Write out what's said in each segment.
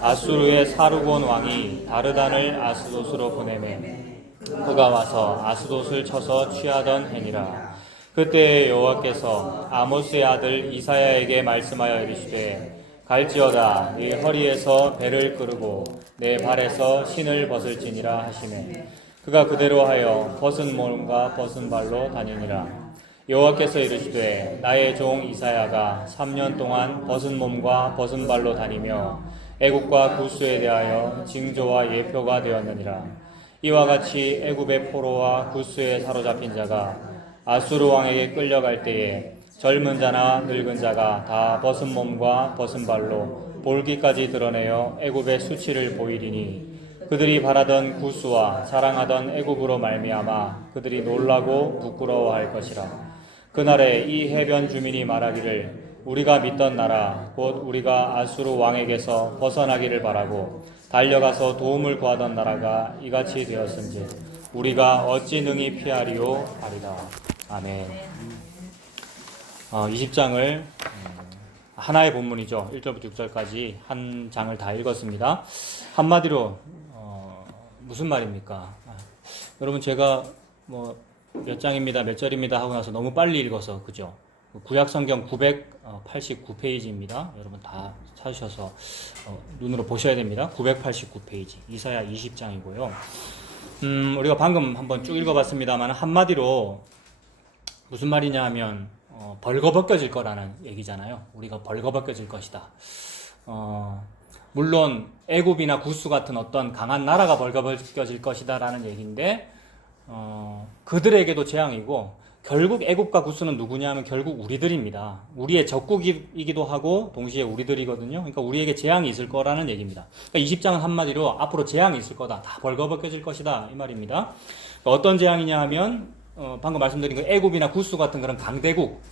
아수르의 사르곤 왕이 다르단을 아스돗으로 보내매 그가 와서 아스돗을 쳐서 취하던 해니라. 그때 여호와께서 아모스의 아들 이사야에게 말씀하여 이르시되 갈지어다 네 허리에서 배를 끄르고 내 발에서 신을 벗을지니라 하시매 그가 그대로 하여 벗은 몸과 벗은 발로 다니니라. 여호와께서 이르시되 나의 종 이사야가 3년 동안 벗은 몸과 벗은 발로 다니며 애굽과 구스에 대하여 징조와 예표가 되었느니라. 이와 같이 애굽의 포로와 구스에 사로잡힌 자가 아수르 왕에게 끌려갈 때에 젊은 자나 늙은 자가 다 벗은 몸과 벗은 발로 볼기까지 드러내어 애굽의 수치를 보이리니 그들이 바라던 구스와 자랑하던 애굽으로 말미암아 그들이 놀라고 부끄러워할 것이라. 그날에 이 해변 주민이 말하기를 우리가 믿던 나라 곧 우리가 아수르 왕에게서 벗어나기를 바라고 달려가서 도움을 구하던 나라가 이같이 되었은지 우리가 어찌 능히 피하리요 하리라. 아멘. 20장을 하나의 본문이죠. 1절부터 6절까지 한 장을 다 읽었습니다. 한마디로 무슨 말입니까? 여러분 제가 몇 장입니다, 몇 절입니다 하고 나서 너무 빨리 읽어서 그죠? 구약성경 989페이지입니다. 여러분 다 찾으셔서 눈으로 보셔야 됩니다. 989페이지 이사야 20장이고요. 우리가 방금 한번 쭉 읽어봤습니다만 한마디로 무슨 말이냐 하면 벌거벗겨질 거라는 얘기잖아요. 우리가 벌거벗겨질 것이다. 물론 애굽이나 구스 같은 어떤 강한 나라가 벌거벗겨질 것이다 라는 얘기인데 그들에게도 재앙이고 결국 애굽과 구스는 누구냐 하면 결국 우리들입니다. 우리의 적국이기도 하고 동시에 우리들이거든요. 그러니까 우리에게 재앙이 있을 거라는 얘기입니다. 그러니까 20장은 한마디로 앞으로 재앙이 있을 거다. 다 벌거벗겨질 것이다. 이 말입니다. 그러니까 어떤 재앙이냐 하면 방금 말씀드린 그 애굽이나 구스 같은 그런 강대국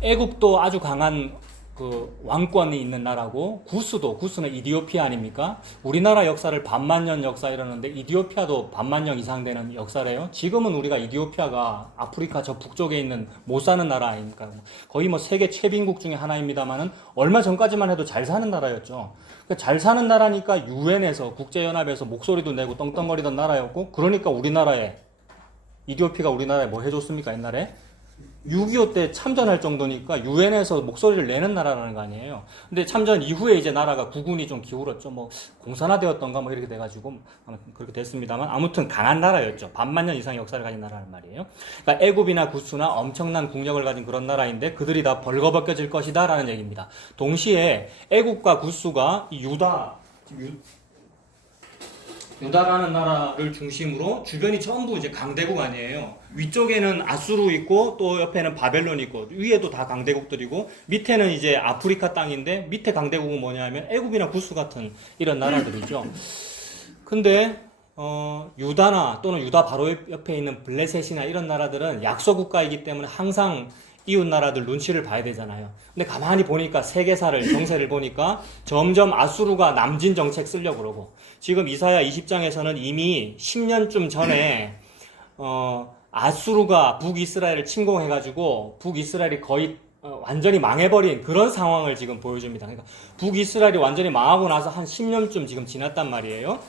애굽도 아주 강한 그 왕권이 있는 나라고 구스는 이디오피아 아닙니까? 우리나라 역사를 반만년 역사 이러는데 이디오피아도 반만년 이상 되는 역사래요. 지금은 우리가 이디오피아가 아프리카 저 북쪽에 있는 못 사는 나라 아닙니까? 거의 세계 최빈국 중에 하나입니다만은 얼마 전까지만 해도 잘 사는 나라였죠. 잘 사는 나라니까 유엔에서 국제연합에서 목소리도 내고 떵떵거리던 나라였고 그러니까 이디오피아가 우리나라에 뭐 해줬습니까? 옛날에 6.25 때 참전할 정도니까 유엔에서 목소리를 내는 나라라는 거 아니에요. 근데 참전 이후에 이제 나라가 국운이 좀 기울었죠. 공산화되었던가 이렇게 돼가지고 그렇게 됐습니다만 아무튼 강한 나라였죠. 반만년 이상 역사를 가진 나라란 말이에요. 그러니까 애굽이나 구스나 엄청난 국력을 가진 그런 나라인데 그들이 다 벌거벗겨질 것이다라는 얘기입니다. 동시에 애굽과 구스가 유다라는 나라를 중심으로 주변이 전부 이제 강대국 아니에요. 위쪽에는 아수르 있고 또 옆에는 바벨론 있고 위에도 다 강대국들이고 밑에는 이제 아프리카 땅인데 밑에 강대국은 뭐냐면 애굽이나 구스 같은 이런 나라들이죠. 근데 유다나 또는 유다 바로 옆에 있는 블레셋이나 이런 나라들은 약소 국가이기 때문에 항상 이웃 나라들 눈치를 봐야 되잖아요. 근데 가만히 보니까 정세를 보니까 점점 아수르가 남진 정책 쓰려고 그러고 지금 이사야 20장에서는 이미 10년쯤 전에 아수르가 북이스라엘을 침공해가지고 북이스라엘이 거의 완전히 망해버린 그런 상황을 지금 보여줍니다. 그러니까 북이스라엘이 완전히 망하고 나서 한 10년쯤 지금 지났단 말이에요.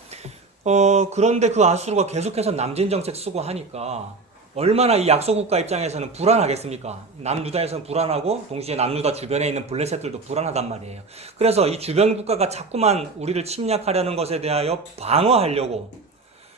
그런데 그 아수르가 계속해서 남진 정책 쓰고 하니까 얼마나 이 약소국가 입장에서는 불안하겠습니까? 남유다에서는 불안하고 동시에 남유다 주변에 있는 블레셋들도 불안하단 말이에요. 그래서 이 주변 국가가 자꾸만 우리를 침략하려는 것에 대하여 방어하려고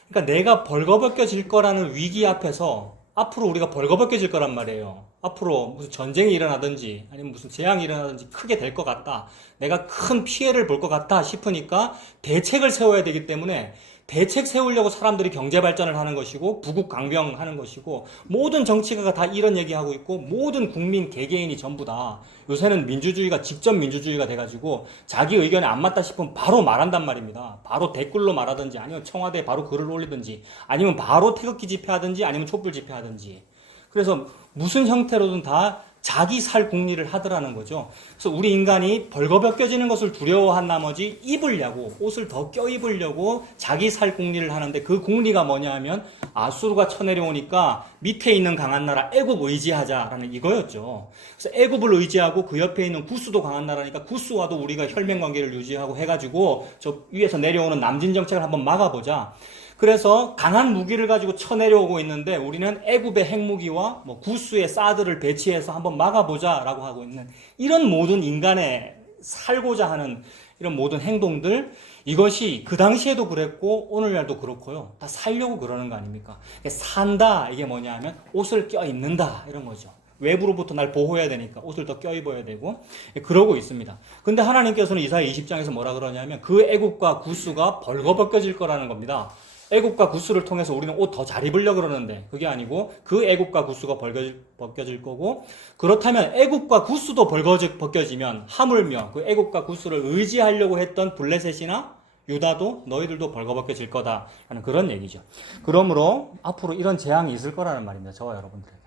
그러니까 내가 벌거벗겨질 거라는 위기 앞에서 앞으로 우리가 벌거벗겨질 거란 말이에요. 앞으로 무슨 전쟁이 일어나든지 아니면 무슨 재앙이 일어나든지 크게 될 것 같다. 내가 큰 피해를 볼 것 같다 싶으니까 대책을 세워야 되기 때문에 대책 세우려고 사람들이 경제 발전을 하는 것이고 부국 강병하는 것이고 모든 정치가가 다 이런 얘기하고 있고 모든 국민 개개인이 전부 다 요새는 민주주의가 직접 민주주의가 돼가지고 자기 의견에 안 맞다 싶으면 바로 말한단 말입니다. 바로 댓글로 말하든지 아니면 청와대에 바로 글을 올리든지 아니면 바로 태극기 집회하든지 아니면 촛불 집회하든지 그래서 무슨 형태로든 다 자기 살 궁리를 하더라는 거죠. 그래서 우리 인간이 벌거벗겨지는 것을 두려워한 나머지 입으려고, 옷을 더 껴입으려고 자기 살 궁리를 하는데, 그 궁리가 뭐냐 하면 아수르가 쳐내려오니까 밑에 있는 강한 나라 애굽 의지하자라는 이거였죠. 그래서 애굽을 의지하고 그 옆에 있는 구스도 강한 나라니까 구스와도 우리가 혈맹관계를 유지하고 해가지고 저 위에서 내려오는 남진 정책을 한번 막아보자. 그래서 강한 무기를 가지고 쳐내려오고 있는데 우리는 애굽의 핵무기와 뭐 구스의 사드를 배치해서 한번 막아보자라고 하고 있는, 이런 모든 인간의 살고자 하는 이런 모든 행동들, 이것이 그 당시에도 그랬고 오늘날도 그렇고요. 다 살려고 그러는 거 아닙니까? 산다, 이게 뭐냐 하면 옷을 껴입는다, 이런 거죠. 외부로부터 날 보호해야 되니까 옷을 더 껴입어야 되고, 그러고 있습니다. 근데 하나님께서는 이사야 20장에서 뭐라 그러냐면 그 애굽과 구스가 벌거벗겨질 거라는 겁니다. 애굽과 구스를 통해서 우리는 옷 더 잘 입으려고 그러는데 그게 아니고 그 애굽과 구스가 벗겨질 거고, 그렇다면 애굽과 구스도 벗겨지면 하물며 그 애굽과 구스를 의지하려고 했던 블레셋이나 유다도 너희들도 벌거벗겨질 거다라는 그런 얘기죠. 그러므로 앞으로 이런 재앙이 있을 거라는 말입니다. 저와 여러분들에게.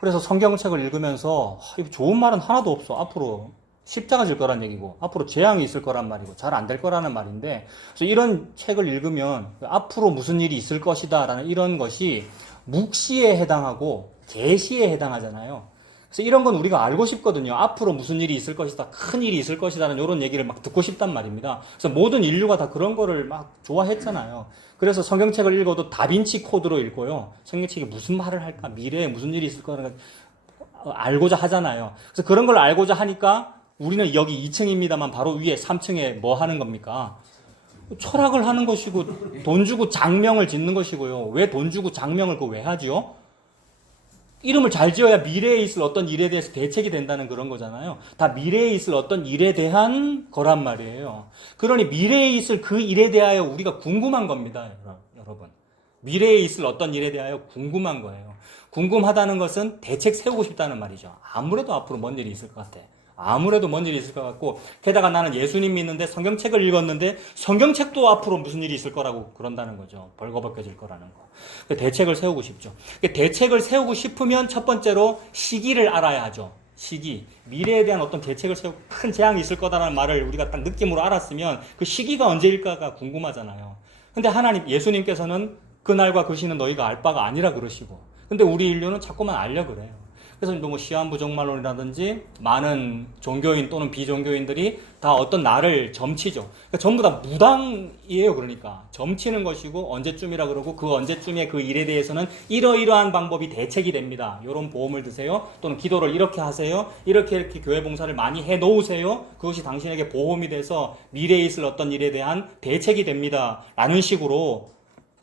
그래서 성경책을 읽으면서 좋은 말은 하나도 없어. 앞으로 십자가 질 거란 얘기고 앞으로 재앙이 있을 거란 말이고 잘 안 될 거라는 말인데, 그래서 이런 책을 읽으면 앞으로 무슨 일이 있을 것이다 라는 이런 것이 묵시에 해당하고 계시에 해당하잖아요. 그래서 이런 건 우리가 알고 싶거든요. 앞으로 무슨 일이 있을 것이다, 큰 일이 있을 것이다라는 이런 얘기를 막 듣고 싶단 말입니다. 그래서 모든 인류가 다 그런 거를 막 좋아했잖아요. 그래서 성경책을 읽어도 다빈치 코드로 읽고요. 성경책이 무슨 말을 할까, 미래에 무슨 일이 있을 거라는 걸 알고자 하잖아요. 그래서 그런 걸 알고자 하니까 우리는 여기 2층입니다만 바로 위에 3층에 뭐 하는 겁니까? 철학을 하는 것이고 돈 주고 장명을 짓는 것이고요. 왜 돈 주고 장명을 왜 하지요? 이름을 잘 지어야 미래에 있을 어떤 일에 대해서 대책이 된다는 그런 거잖아요. 다 미래에 있을 어떤 일에 대한 거란 말이에요. 그러니 미래에 있을 그 일에 대하여 우리가 궁금한 겁니다, 여러분. 미래에 있을 어떤 일에 대하여 궁금한 거예요. 궁금하다는 것은 대책 세우고 싶다는 말이죠. 아무래도 앞으로 뭔 일이 있을 것 같아. 아무래도 뭔 일이 있을 것 같고, 게다가 나는 예수님 믿는데 성경책을 읽었는데 성경책도 앞으로 무슨 일이 있을 거라고 그런다는 거죠. 벌거벗겨질 거라는 거. 대책을 세우고 싶죠. 대책을 세우고 싶으면 첫 번째로 시기를 알아야 하죠. 시기. 미래에 대한 어떤 대책을 세우고 큰 재앙이 있을 거다라는 말을 우리가 딱 느낌으로 알았으면 그 시기가 언제일까가 궁금하잖아요. 근데 하나님, 예수님께서는 그날과 그 시는 너희가 알 바가 아니라 그러시고, 근데 우리 인류는 자꾸만 알려 그래요. 그래서 뭐 시한부정말론이라든지 많은 종교인 또는 비종교인들이 다 어떤 날을 점치죠. 그러니까 전부 다 무당이에요. 그러니까 점치는 것이고 언제쯤이라 그러고 그 언제쯤에 그 일에 대해서는 이러이러한 방법이 대책이 됩니다. 이런 보험을 드세요. 또는 기도를 이렇게 하세요. 이렇게 교회 봉사를 많이 해 놓으세요. 그것이 당신에게 보험이 돼서 미래에 있을 어떤 일에 대한 대책이 됩니다. 라는 식으로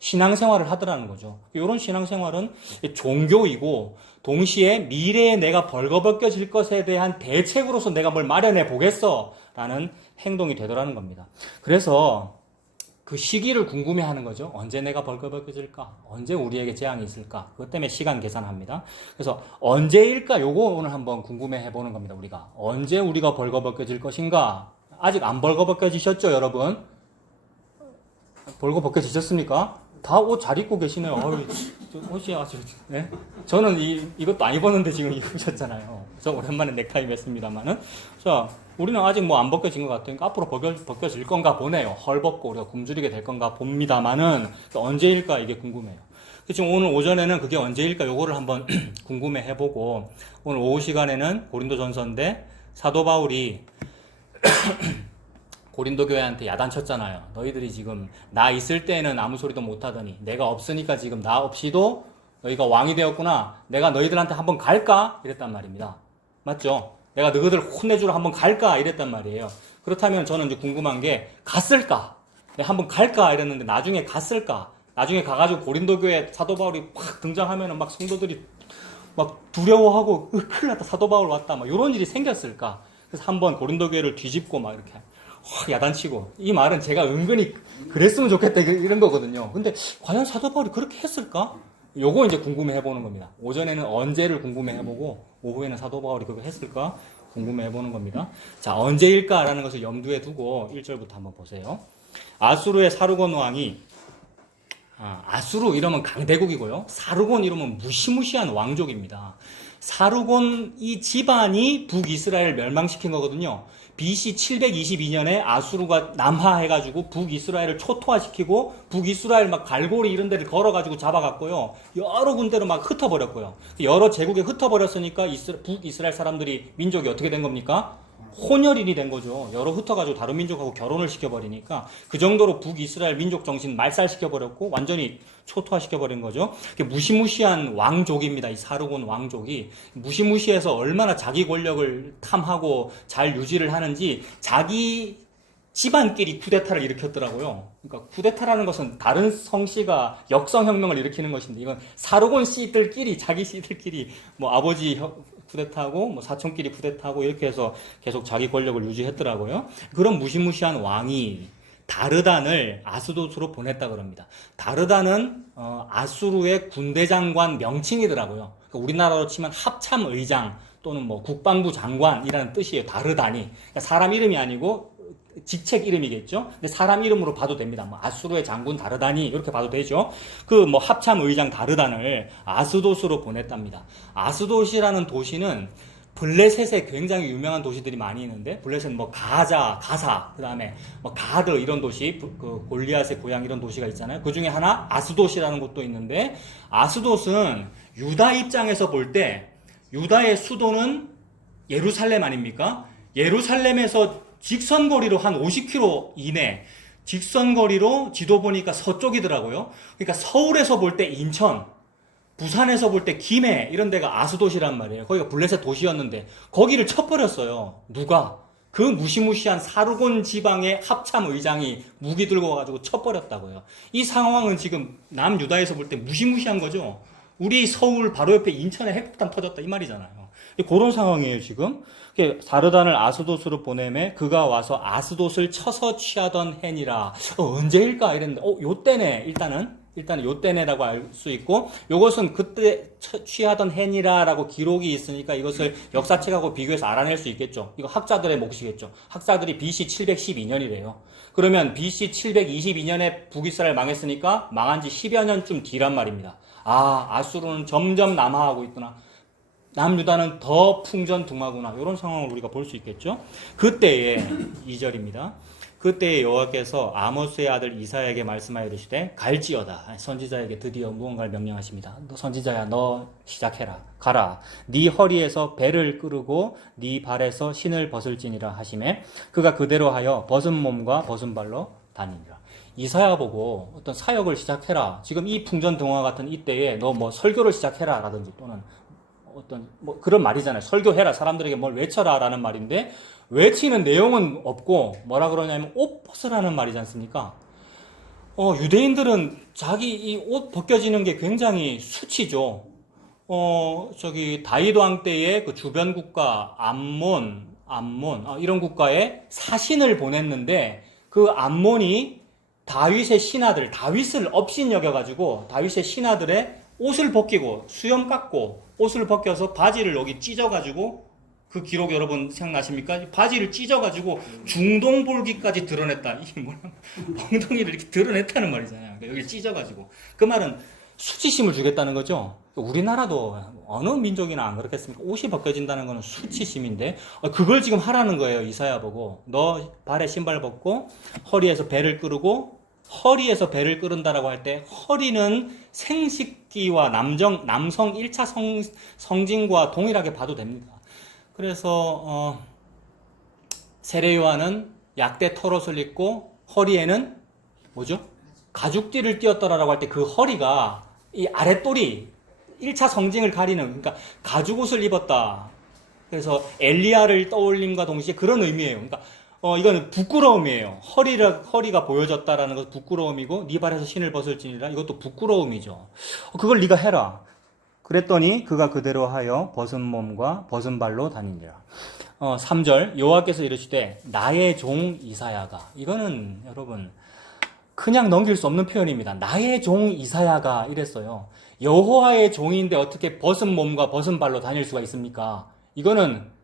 신앙생활을 하더라는 거죠. 이런 신앙생활은 종교이고 동시에 미래에 내가 벌거벗겨질 것에 대한 대책으로서 내가 뭘 마련해 보겠어 라는 행동이 되더라는 겁니다. 그래서 그 시기를 궁금해하는 거죠. 언제 내가 벌거벗겨질까? 언제 우리에게 재앙이 있을까? 그것 때문에 시간 계산합니다. 그래서 언제일까? 요거 오늘 한번 궁금해해 보는 겁니다. 우리가 언제 우리가 벌거벗겨질 것인가? 아직 안 벌거벗겨지셨죠, 여러분? 벌거벗겨지셨습니까? 다 옷 잘 입고 계시네요. 옷이 아주, 네? 저는 이것도 안 입었는데 지금 입으셨잖아요. 저 오랜만에 넥타이 맸습니다만은. 자, 우리는 아직 뭐 안 벗겨진 것 같으니까 앞으로 벗겨질 건가 보네요. 헐벗고 우리가 굶주리게 될 건가 봅니다만은 언제일까 이게 궁금해요. 지금 오늘 오전에는 그게 언제일까 요거를 한번 궁금해 해보고, 오늘 오후 시간에는 고린도전서인데 사도 바울이 고린도 교회한테 야단쳤잖아요. 너희들이 지금 나 있을 때는 아무 소리도 못하더니 내가 없으니까 지금 나 없이도 너희가 왕이 되었구나. 내가 너희들한테 한번 갈까? 이랬단 말입니다. 맞죠? 내가 너희들 혼내주러 한번 갈까? 이랬단 말이에요. 그렇다면 저는 이제 궁금한 게 갔을까? 내가 한번 갈까? 이랬는데 나중에 갔을까? 나중에 가가지고 고린도 교회 사도 바울이 확 등장하면은 막 성도들이 막 두려워하고 큰일 났다, 사도 바울 왔다, 막 이런 일이 생겼을까? 그래서 한번 고린도 교회를 뒤집고 막 이렇게 야단치고, 이 말은 제가 은근히 그랬으면 좋겠다 이런 거거든요. 근데 과연 사도 바울이 그렇게 했을까? 요거 이제 궁금해 해보는 겁니다. 오전에는 언제를 궁금해 해보고 오후에는 사도 바울이 그거 했을까 궁금해 해보는 겁니다. 자, 언제일까라는 것을 염두에 두고 1절부터 한번 보세요. 아수르의 사르곤 왕이, 아수르 이러면 강대국이고요, 사르곤 이러면 무시무시한 왕족입니다. 사르곤 이 집안이 북이스라엘을 멸망시킨 거거든요. BC 722년에 아수르가 남하해가지고 북이스라엘을 초토화시키고 북이스라엘 막 갈고리 이런 데를 걸어가지고 잡아갔고요. 여러 군데로 막 흩어버렸고요. 여러 제국에 흩어버렸으니까 북이스라엘 사람들이 민족이 어떻게 된 겁니까? 혼혈인이 된 거죠. 여러 흩어가지고 다른 민족하고 결혼을 시켜버리니까 그 정도로 북이스라엘 민족 정신 말살시켜버렸고 완전히 초토화시켜버린 거죠. 무시무시한 왕족입니다. 이 사르곤 왕족이 무시무시해서 얼마나 자기 권력을 탐하고 잘 유지를 하는지 자기 집안끼리 쿠데타를 일으켰더라고요. 그러니까 쿠데타라는 것은 다른 성씨가 역성혁명을 일으키는 것인데 이건 사르곤 씨들끼리 자기 씨들끼리 뭐 아버지 쿠데타하고 뭐 사촌끼리 쿠데타하고 이렇게 해서 계속 자기 권력을 유지했더라고요. 그런 무시무시한 왕이 다르단을 아스도스로 보냈다 그럽니다. 다르단은 아수르의 군대 장관 명칭이더라고요. 그러니까 우리나라로 치면 합참의장 또는 뭐 국방부 장관이라는 뜻이에요. 다르단이. 그러니까 사람 이름이 아니고 직책 이름이겠죠. 근데 사람 이름으로 봐도 됩니다. 뭐 아수르의 장군 다르단이 이렇게 봐도 되죠. 그 뭐 합참의장 다르단을 아스도스로 보냈답니다. 아스도스라는 도시는 블레셋에 굉장히 유명한 도시들이 많이 있는데 블레셋 뭐 가사 그다음에 뭐 가드 이런 도시 그 골리앗의 고향 이런 도시가 있잖아요. 그 중에 하나 아스도스라는 곳도 있는데 아스도스는 유다 입장에서 볼 때 유다의 수도는 예루살렘 아닙니까? 예루살렘에서 직선거리로 한 50km 이내 직선거리로 지도 보니까 서쪽이더라고요. 그러니까 서울에서 볼 때 인천, 부산에서 볼 때 김해 이런 데가 아스도시란 말이에요. 거기가 블레셋 도시였는데 거기를 쳐버렸어요. 누가? 그 무시무시한 사르곤 지방의 합참의장이 무기 들고 와가지고 쳐버렸다고요. 이 상황은 지금 남유다에서 볼 때 무시무시한 거죠. 우리 서울 바로 옆에 인천에 핵폭탄 터졌다 이 말이잖아요. 그런 상황이에요 지금. 사르단을 아스도스로 보내매 그가 와서 아스도스를 쳐서 취하던 해니라. 언제일까 이랬는데 요때네. 일단은 요때네라고 알 수 있고 요것은 그때 취하던 해니라라고 기록이 있으니까 이것을 역사책하고 비교해서 알아낼 수 있겠죠. 이거 학자들의 몫이겠죠. 학자들이 BC 712년이래요. 그러면 BC 722년에 북이스라엘 망했으니까 망한 지 10여 년쯤 뒤란 말입니다. 아수르는 점점 남하하고 있구나. 남유다는 더 풍전등화구나. 이런 상황을 우리가 볼 수 있겠죠. 그때의 2절입니다. 그때의 여호와께서 아모스의 아들 이사야에게 말씀하여 이르시되 갈지어다. 선지자에게 드디어 무언가를 명령하십니다. 너 선지자야, 너 시작해라. 가라. 네 허리에서 배를 끄르고 네 발에서 신을 벗을지니라 하시매 그가 그대로 하여 벗은 몸과 벗은 발로 다니니라. 이사야 보고 어떤 사역을 시작해라. 지금 이 풍전등화 같은 이때에 너 뭐 설교를 시작해라 라든지 또는 어떤 뭐 그런 말이잖아요. 설교해라. 사람들에게 뭘 외쳐라 라는 말인데 외치는 내용은 없고 뭐라 그러냐면 옷 벗으라는 말이지 않습니까? 유대인들은 자기 이 옷 벗겨지는 게 굉장히 수치죠. 다윗 왕 때의 그 주변 국가 암몬 이런 국가에 사신을 보냈는데 그 암몬이 다윗의 신하들, 다윗을 업신 여겨가지고 다윗의 신하들의 옷을 벗기고 수염 깎고 옷을 벗겨서 바지를 여기 찢어가지고 그 기록 여러분 생각나십니까? 바지를 찢어가지고 중동볼기까지 드러냈다. 이게 뭐야? 엉덩이를 이렇게 드러냈다는 말이잖아요. 여기 찢어가지고. 그 말은 수치심을 주겠다는 거죠. 우리나라도 어느 민족이나 안 그렇겠습니까? 옷이 벗겨진다는 거는 수치심인데 그걸 지금 하라는 거예요. 이사야 보고. 너 발에 신발 벗고 허리에서 배를 끄르고 허리에서 배를 끄른다라고 할 때 허리는 생식기와 남성 1차 성징과 동일하게 봐도 됩니다. 그래서 세례요한은 약대 털옷을 입고 허리에는 뭐죠? 가죽띠를 띄었더라라고 할 때 그 허리가 이 아랫돌이 1차 성징을 가리는 그러니까 가죽옷을 입었다. 그래서 엘리야를 떠올림과 동시에 그런 의미예요. 그러니까 이거는 부끄러움이에요. 허리가 보여졌다라는 것은 부끄러움이고 네 발에서 신을 벗을지니라 이것도 부끄러움이죠. 그걸 네가 해라. 그랬더니 그가 그대로 하여 벗은 몸과 벗은 발로 다니니라. 3절 여호와께서 이르시되 나의 종 이사야가 이거는 여러분 그냥 넘길 수 없는 표현입니다. 나의 종 이사야가 이랬어요. 여호와의 종인데 어떻게 벗은 몸과 벗은 발로 다닐 수가 있습니까? 이거는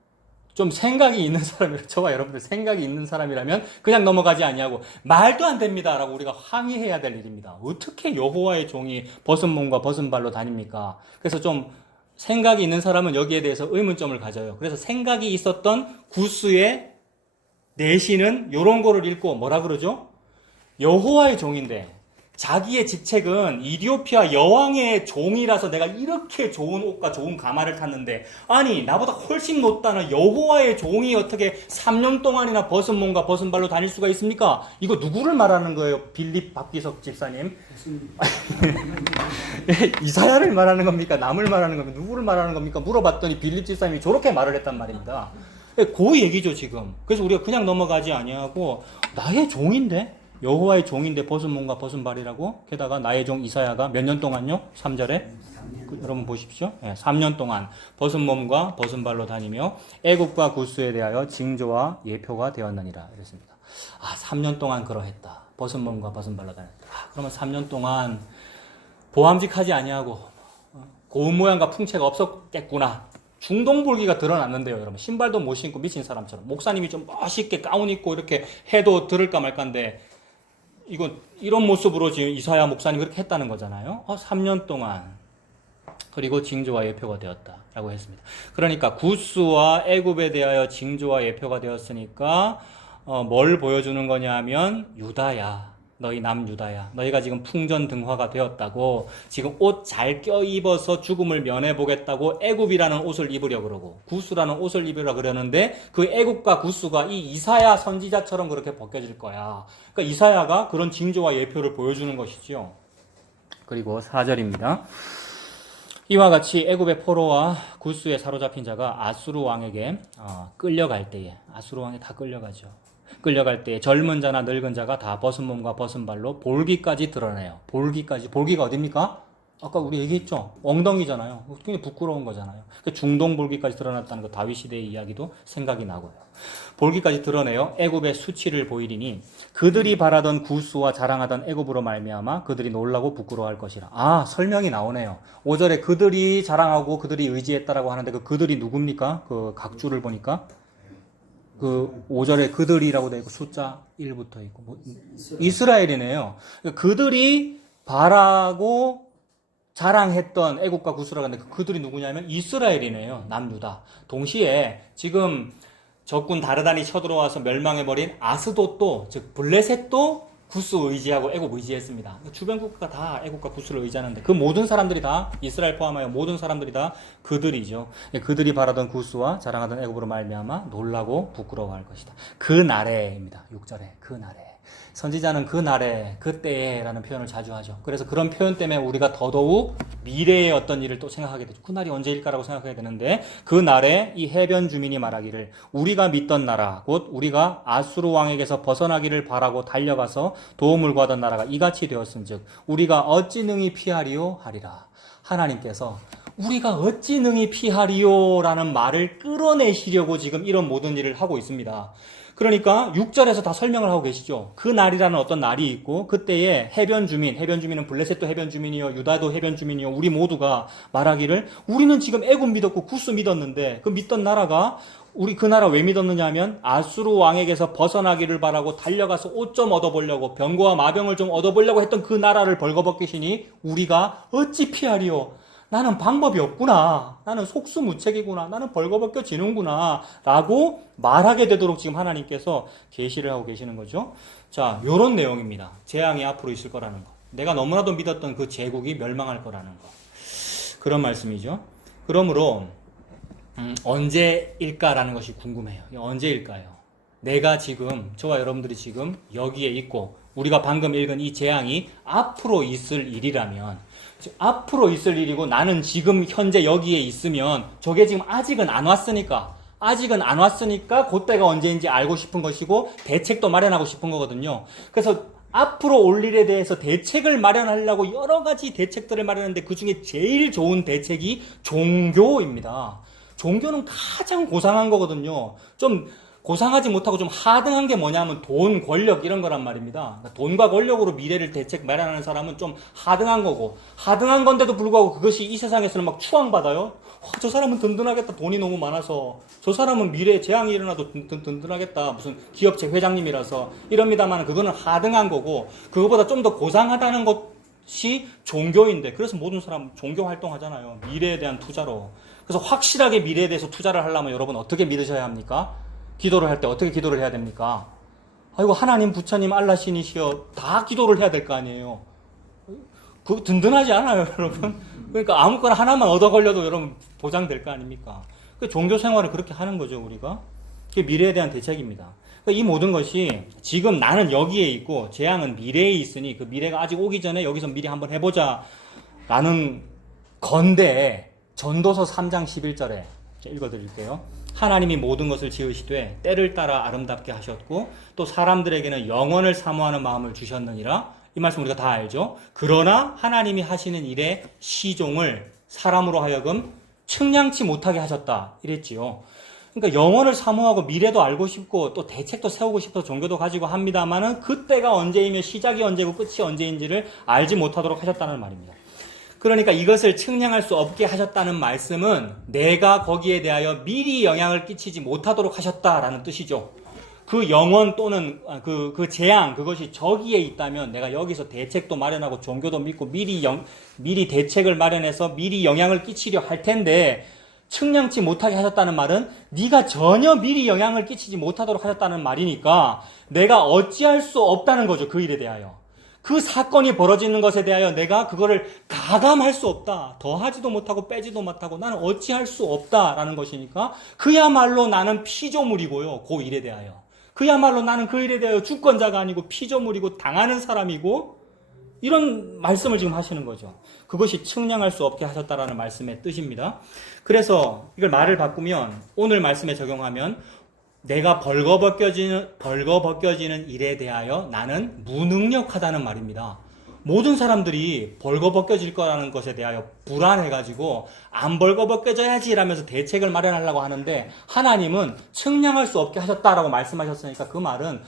좀 생각이 있는 사람이라면 저와 여러분들 생각이 있는 사람이라면 그냥 넘어가지 아니하고 말도 안 됩니다 라고 우리가 항의해야 될 일입니다. 어떻게 여호와의 종이 벗은 몸과 벗은 발로 다닙니까? 그래서 좀 생각이 있는 사람은 여기에 대해서 의문점을 가져요. 그래서 생각이 있었던 구스의 내시는 요런 거를 읽고 뭐라 그러죠? 여호와의 종인데 자기의 직책은 이디오피아 여왕의 종이라서 내가 이렇게 좋은 옷과 좋은 가마를 탔는데 아니 나보다 훨씬 높다는 여호와의 종이 어떻게 3년 동안이나 벗은 몸과 벗은 발로 다닐 수가 있습니까? 이거 누구를 말하는 거예요? 빌립 박기석 집사님? 이사야를 말하는 겁니까? 남을 말하는 겁니까? 누구를 말하는 겁니까? 물어봤더니 빌립 집사님이 저렇게 말을 했단 말입니다. 그 얘기죠 지금. 그래서 우리가 그냥 넘어가지 아니하고 나의 종인데? 여호와의 종인데 벗은 몸과 벗은 발이라고. 게다가 나의 종 이사야가 몇 년 동안요? 3절에 여러분 보십시오. 3년 동안 벗은 몸과 벗은 발로 다니며 애굽과 구스에 대하여 징조와 예표가 되었느니라 이랬습니다. 3년 동안 그러했다. 벗은 몸과 벗은 발로 다녔다. 그러면 3년 동안 보암직하지 아니하고 고운 모양과 풍채가 없었겠구나. 중동불기가 드러났는데요, 여러분. 신발도 못 신고 미친 사람처럼. 목사님이 좀 멋있게 가운 입고 이렇게 해도 들을까 말까인데 이런 모습으로 지금 이사야 목사님 그렇게 했다는 거잖아요. 3년 동안. 그리고 징조와 예표가 되었다라고 했습니다. 그러니까 구스와 애굽에 대하여 징조와 예표가 되었으니까 뭘 보여주는 거냐 하면 유다야. 너희 남유다야. 너희가 지금 풍전등화가 되었다고 지금 옷 잘 껴입어서 죽음을 면해보겠다고 애굽이라는 옷을 입으려 그러고 구스라는 옷을 입으려 그러는데 그 애굽과 구스가 이 이사야 선지자처럼 그렇게 벗겨질 거야. 그러니까 이사야가 그런 징조와 예표를 보여주는 것이죠. 그리고 4절입니다. 이와 같이 애굽의 포로와 구스에 사로잡힌 자가 아수르 왕에게 끌려갈 때에 아수르 왕에 다 끌려가죠. 끌려갈 때 젊은 자나 늙은 자가 다 벗은 몸과 벗은 발로 볼기까지 드러내요. 볼기가 어딥니까? 아까 우리 얘기했죠. 엉덩이잖아요. 굉장히 부끄러운 거잖아요. 중동 볼기까지 드러났다는 거 다윗 시대의 이야기도 생각이 나고요. 볼기까지 드러내요. 애굽의 수치를 보이리니 그들이 바라던 구스와 자랑하던 애굽으로 말미암아 그들이 놀라고 부끄러워할 것이라. 설명이 나오네요. 5절에 그들이 자랑하고 그들이 의지했다라고 하는데 그들이 누굽니까? 그 각주를 보니까 5절에 그들이라고 되어 있고 숫자 1부터 있고 이스라엘이네요. 그들이 바라고 자랑했던 애국과 구스라고 하는데 그들이 누구냐면 이스라엘이네요. 남유다. 동시에 지금 적군 다르단이 쳐들어와서 멸망해버린 아스돗도 즉 블레셋도 구스 의지하고 애굽 의지했습니다. 주변 국가가 다 애굽과 구스를 의지하는데 그 모든 사람들이 다 이스라엘 포함하여 모든 사람들이 다 그들이죠. 그들이 바라던 구스와 자랑하던 애굽으로 말미암아 놀라고 부끄러워할 것이다. 그 날에입니다. 6절에 그 날에. 선지자는 그 날에 그때에라는 표현을 자주 하죠. 그래서 그런 표현 때문에 우리가 더더욱 미래의 어떤 일을 또 생각하게 되죠. 그 날이 언제일까라고 생각하게 되는데 그 날에 이 해변 주민이 말하기를 우리가 믿던 나라 곧 우리가 아수르 왕에게서 벗어나기를 바라고 달려가서 도움을 구하던 나라가 이같이 되었은즉 우리가 어찌 능히 피하리요 하리라. 하나님께서 우리가 어찌 능히 피하리요라는 말을 끌어내시려고 지금 이런 모든 일을 하고 있습니다. 그러니까 6절에서 다 설명을 하고 계시죠. 그 날이라는 어떤 날이 있고 그때에 해변 주민은 블레셋도 해변 주민이요 유다도 해변 주민이요 우리 모두가 말하기를 우리는 지금 애굽 믿었고 구스 믿었는데 그 믿던 나라가 우리 그 나라 왜 믿었느냐 하면 아수르 왕에게서 벗어나기를 바라고 달려가서 옷 좀 얻어보려고 병거와 마병을 좀 얻어보려고 했던 그 나라를 벌거벗기시니 우리가 어찌 피하리요. 나는 방법이 없구나. 나는 속수무책이구나. 나는 벌거벗겨지는구나. 라고 말하게 되도록 지금 하나님께서 계시를 하고 계시는 거죠. 자, 요런 내용입니다. 재앙이 앞으로 있을 거라는 거. 내가 너무나도 믿었던 그 제국이 멸망할 거라는 거. 그런 말씀이죠. 그러므로 언제일까라는 것이 궁금해요. 언제일까요? 내가 지금 저와 여러분들이 지금 여기에 있고 우리가 방금 읽은 이 재앙이 앞으로 있을 일이라면 앞으로 있을 일이고 나는 지금 현재 여기에 있으면 저게 지금 아직은 안 왔으니까 그때가 언제인지 알고 싶은 것이고 대책도 마련하고 싶은 거거든요. 그래서 앞으로 올 일에 대해서 대책을 마련하려고 여러 가지 대책들을 마련하는데 그 중에 제일 좋은 대책이 종교입니다. 종교는 가장 고상한 거거든요. 좀 고상하지 못하고 좀 하등한 게 뭐냐면 돈, 권력 이런 거란 말입니다. 그러니까 돈과 권력으로 미래를 대책 마련하는 사람은 좀 하등한 거고 하등한 건데도 불구하고 그것이 이 세상에서는 막 추앙받아요. 저 사람은 든든하겠다. 돈이 너무 많아서. 저 사람은 미래에 재앙이 일어나도 든든하겠다. 무슨 기업체 회장님이라서 이럽니다만 그거는 하등한 거고 그거보다 좀 더 고상하다는 것 것이 종교인데, 그래서 모든 사람 종교 활동하잖아요. 미래에 대한 투자로. 그래서 확실하게 미래에 대해서 투자를 하려면 여러분 어떻게 믿으셔야 합니까? 기도를 할 때 어떻게 기도를 해야 됩니까? 아이고, 하나님, 부처님, 알라 신이시여, 다 기도를 해야 될 거 아니에요. 그 든든하지 않아요, 여러분? 그러니까 아무거나 하나만 얻어 걸려도 여러분 보장될 거 아닙니까? 그 종교 생활을 그렇게 하는 거죠, 우리가. 그게 미래에 대한 대책입니다. 이 모든 것이 지금 나는 여기에 있고 재앙은 미래에 있으니 그 미래가 아직 오기 전에 여기서 미리 한번 해보자 라는 건데, 전도서 3장 11절에 읽어드릴게요. 하나님이 모든 것을 지으시되 때를 따라 아름답게 하셨고 또 사람들에게는 영원을 사모하는 마음을 주셨느니라. 이 말씀 우리가 다 알죠. 그러나 하나님이 하시는 일에 시종을 사람으로 하여금 측량치 못하게 하셨다 이랬지요. 그러니까 영원을 사모하고 미래도 알고 싶고 또 대책도 세우고 싶어서 종교도 가지고 합니다만은 그때가 언제이며 시작이 언제고 끝이 언제인지를 알지 못하도록 하셨다는 말입니다. 그러니까 이것을 측량할 수 없게 하셨다는 말씀은 내가 거기에 대하여 미리 영향을 끼치지 못하도록 하셨다라는 뜻이죠. 그 영원 또는 그 재앙, 그것이 저기에 있다면 내가 여기서 대책도 마련하고 종교도 믿고 미리 대책을 마련해서 미리 영향을 끼치려 할 텐데, 측량치 못하게 하셨다는 말은 네가 전혀 미리 영향을 끼치지 못하도록 하셨다는 말이니까 내가 어찌할 수 없다는 거죠. 그 일에 대하여. 그 사건이 벌어지는 것에 대하여 내가 그거를 가감할 수 없다. 더하지도 못하고 빼지도 못하고 나는 어찌할 수 없다라는 것이니까 그야말로 나는 피조물이고요. 그 일에 대하여. 그야말로 나는 그 일에 대하여 주권자가 아니고 피조물이고 당하는 사람이고, 이런 말씀을 지금 하시는 거죠. 그것이 측량할 수 없게 하셨다라는 말씀의 뜻입니다. 그래서 이걸 말을 바꾸면, 오늘 말씀에 적용하면 내가 벌거벗겨지는 일에 대하여 나는 무능력하다는 말입니다. 모든 사람들이 벌거벗겨질 거라는 것에 대하여 불안해가지고 안 벌거벗겨져야지 이라면서 대책을 마련하려고 하는데, 하나님은 측량할 수 없게 하셨다라고 말씀하셨으니까 그 말은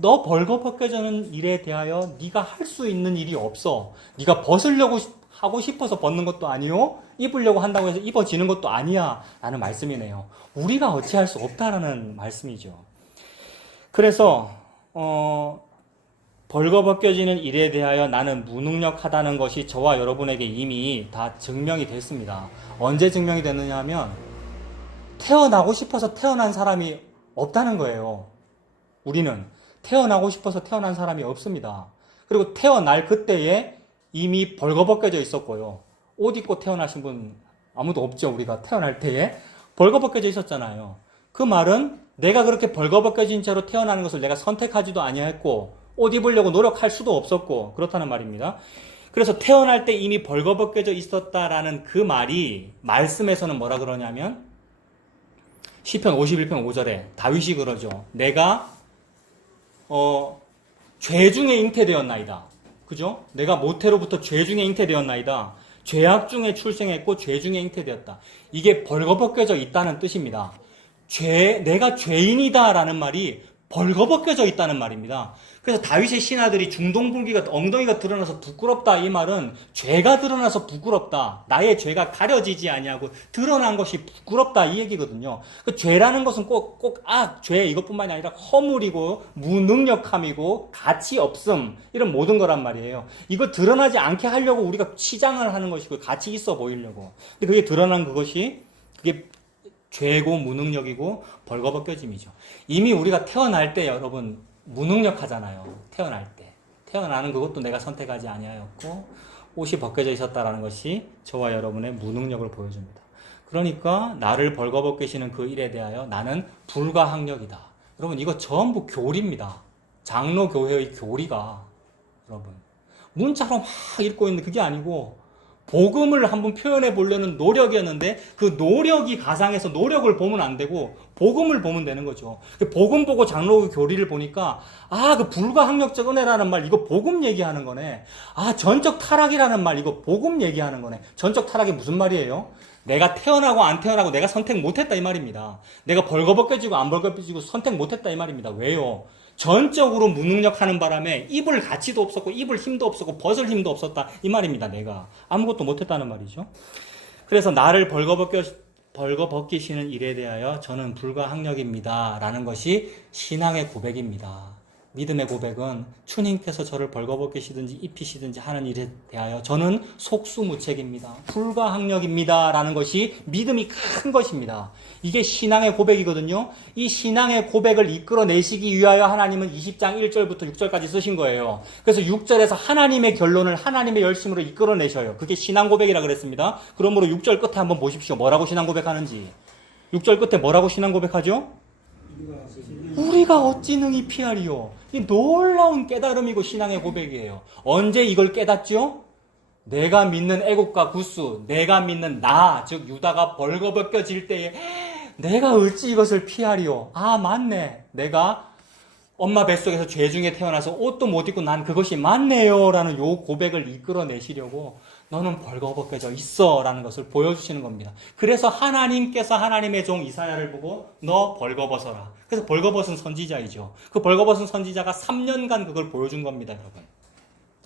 너 벌거벗겨지는 일에 대하여 네가 할 수 있는 일이 없어. 네가 벗으려고 하고 싶어서 벗는 것도 아니요, 입으려고 한다고 해서 입어지는 것도 아니야 라는 말씀이네요. 우리가 어찌할 수 없다라는 말씀이죠. 그래서 벌거벗겨지는 일에 대하여 나는 무능력하다는 것이 저와 여러분에게 이미 다 증명이 됐습니다. 언제 증명이 됐느냐 하면, 태어나고 싶어서 태어난 사람이 없다는 거예요. 우리는 태어나고 싶어서 태어난 사람이 없습니다. 그리고 태어날 그때에 이미 벌거벗겨져 있었고요. 옷 입고 태어나신 분 아무도 없죠. 우리가 태어날 때에 벌거벗겨져 있었잖아요. 그 말은 내가 그렇게 벌거벗겨진 채로 태어나는 것을 내가 선택하지도 아니했고 옷 입으려고 노력할 수도 없었고 그렇다는 말입니다. 그래서 태어날 때 이미 벌거벗겨져 있었다라는 그 말이 말씀에서는 뭐라 그러냐면, 시편 51편 5절에 다윗이 그러죠. 내가 죄 중에 잉태되었나이다. 그죠? 내가 모태로부터 죄 중에 잉태되었나이다. 죄악 중에 출생했고 죄 중에 잉태되었다. 이게 벌거벗겨져 있다는 뜻입니다. 내가 죄인이다라는 말이 벌거벗겨져 있다는 말입니다. 그래서 다윗의 신하들이 중동불기가 엉덩이가 드러나서 부끄럽다, 이 말은 죄가 드러나서 부끄럽다, 나의 죄가 가려지지 아니하고 드러난 것이 부끄럽다, 이 얘기거든요. 그 죄라는 것은 꼭 죄 이것뿐만이 아니라 허물이고 무능력함이고 가치 없음, 이런 모든 거란 말이에요. 이거 드러나지 않게 하려고 우리가 치장을 하는 것이고 가치 있어 보이려고. 근데 그게 드러난 그게 죄고 무능력이고 벌거벗겨짐이죠. 이미 우리가 태어날 때 여러분 무능력하잖아요. 태어날 때. 태어나는 그것도 내가 선택하지 아니하였고 옷이 벗겨져 있었다라는 것이 저와 여러분의 무능력을 보여줍니다. 그러니까 나를 벌거벗기시는 그 일에 대하여 나는 불가항력이다. 여러분, 이거 전부 교리입니다. 장로교회의 교리가, 여러분, 문자로 막 읽고 있는 그게 아니고 복음을 한번 표현해 보려는 노력이었는데, 그 노력이 가상해서 노력을 보면 안 되고 복음을 보면 되는 거죠. 복음 보고 장로교 교리를 보니까 그 불가항력적 은혜라는 말, 이거 복음 얘기하는 거네. 전적 타락이라는 말, 이거 복음 얘기하는 거네. 전적 타락이 무슨 말이에요? 내가 태어나고 안 태어나고 내가 선택 못했다, 이 말입니다. 내가 벌거벗겨지고 안 벌거벗겨지고 선택 못했다, 이 말입니다. 왜요? 전적으로 무능력하는 바람에 입을 가치도 없었고 입을 힘도 없었고 벗을 힘도 없었다, 이 말입니다. 내가 아무것도 못했다는 말이죠. 그래서 나를 벌거벗기시는 일에 대하여 저는 불가항력입니다 라는 것이 신앙의 고백입니다. 믿음의 고백은 주님께서 저를 벌거벗기시든지 입히시든지 하는 일에 대하여 저는 속수무책입니다. 불가항력입니다. 라는 것이 믿음이 큰 것입니다. 이게 신앙의 고백이거든요. 이 신앙의 고백을 이끌어내시기 위하여 하나님은 20장 1절부터 6절까지 쓰신 거예요. 그래서 6절에서 하나님의 결론을 하나님의 열심으로 이끌어내셔요. 그게 신앙 고백이라 그랬습니다. 그러므로 6절 끝에 한번 보십시오. 뭐라고 신앙 고백하는지. 6절 끝에 뭐라고 신앙 고백하죠? 우리가 어찌 능히 피하리요. 이 놀라운 깨달음이고 신앙의 고백이에요. 언제 이걸 깨닫죠? 내가 믿는 애국과 구스, 내가 믿는 나, 즉 유다가 벌거벗겨질 때에 내가 어찌 이것을 피하리요. 아 맞네. 내가 엄마 뱃속에서 죄 중에 태어나서 옷도 못 입고 난 그것이 맞네요 라는 요 고백을 이끌어내시려고 너는 벌거벗겨져 있어 라는 것을 보여주시는 겁니다. 그래서 하나님께서 하나님의 종 이사야를 보고 너 벌거벗어라. 그래서 벌거벗은 선지자이죠. 그 벌거벗은 선지자가 3년간 그걸 보여준 겁니다, 여러분.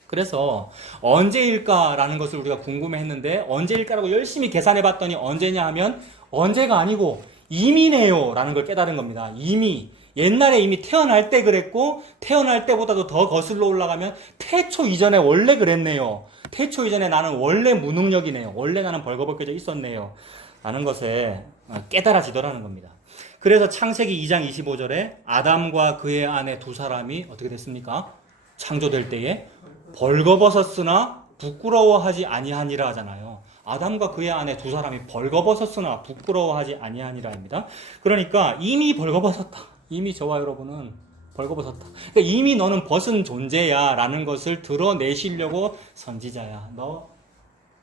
그래서 언제일까라는 것을 우리가 궁금해했는데 언제일까라고 열심히 계산해봤더니 언제냐 하면 언제가 아니고 이미네요 라는 걸 깨달은 겁니다. 이미. 옛날에 이미 태어날 때 그랬고 태어날 때보다도 더 거슬러 올라가면 태초 이전에 원래 그랬네요. 태초 이전에 나는 원래 무능력이네요. 원래 나는 벌거벗겨져 있었네요. 라는 것에 깨달아지더라는 겁니다. 그래서 창세기 2장 25절에 아담과 그의 아내 두 사람이 어떻게 됐습니까? 창조될 때에 벌거벗었으나 부끄러워하지 아니하니라 하잖아요. 아담과 그의 아내 두 사람이 벌거벗었으나 부끄러워하지 아니하니라입니다. 그러니까 이미 벌거벗었다. 이미 저와 여러분은 벌거벗었다. 그러니까 이미 너는 벗은 존재야 라는 것을 드러내시려고 선지자야. 너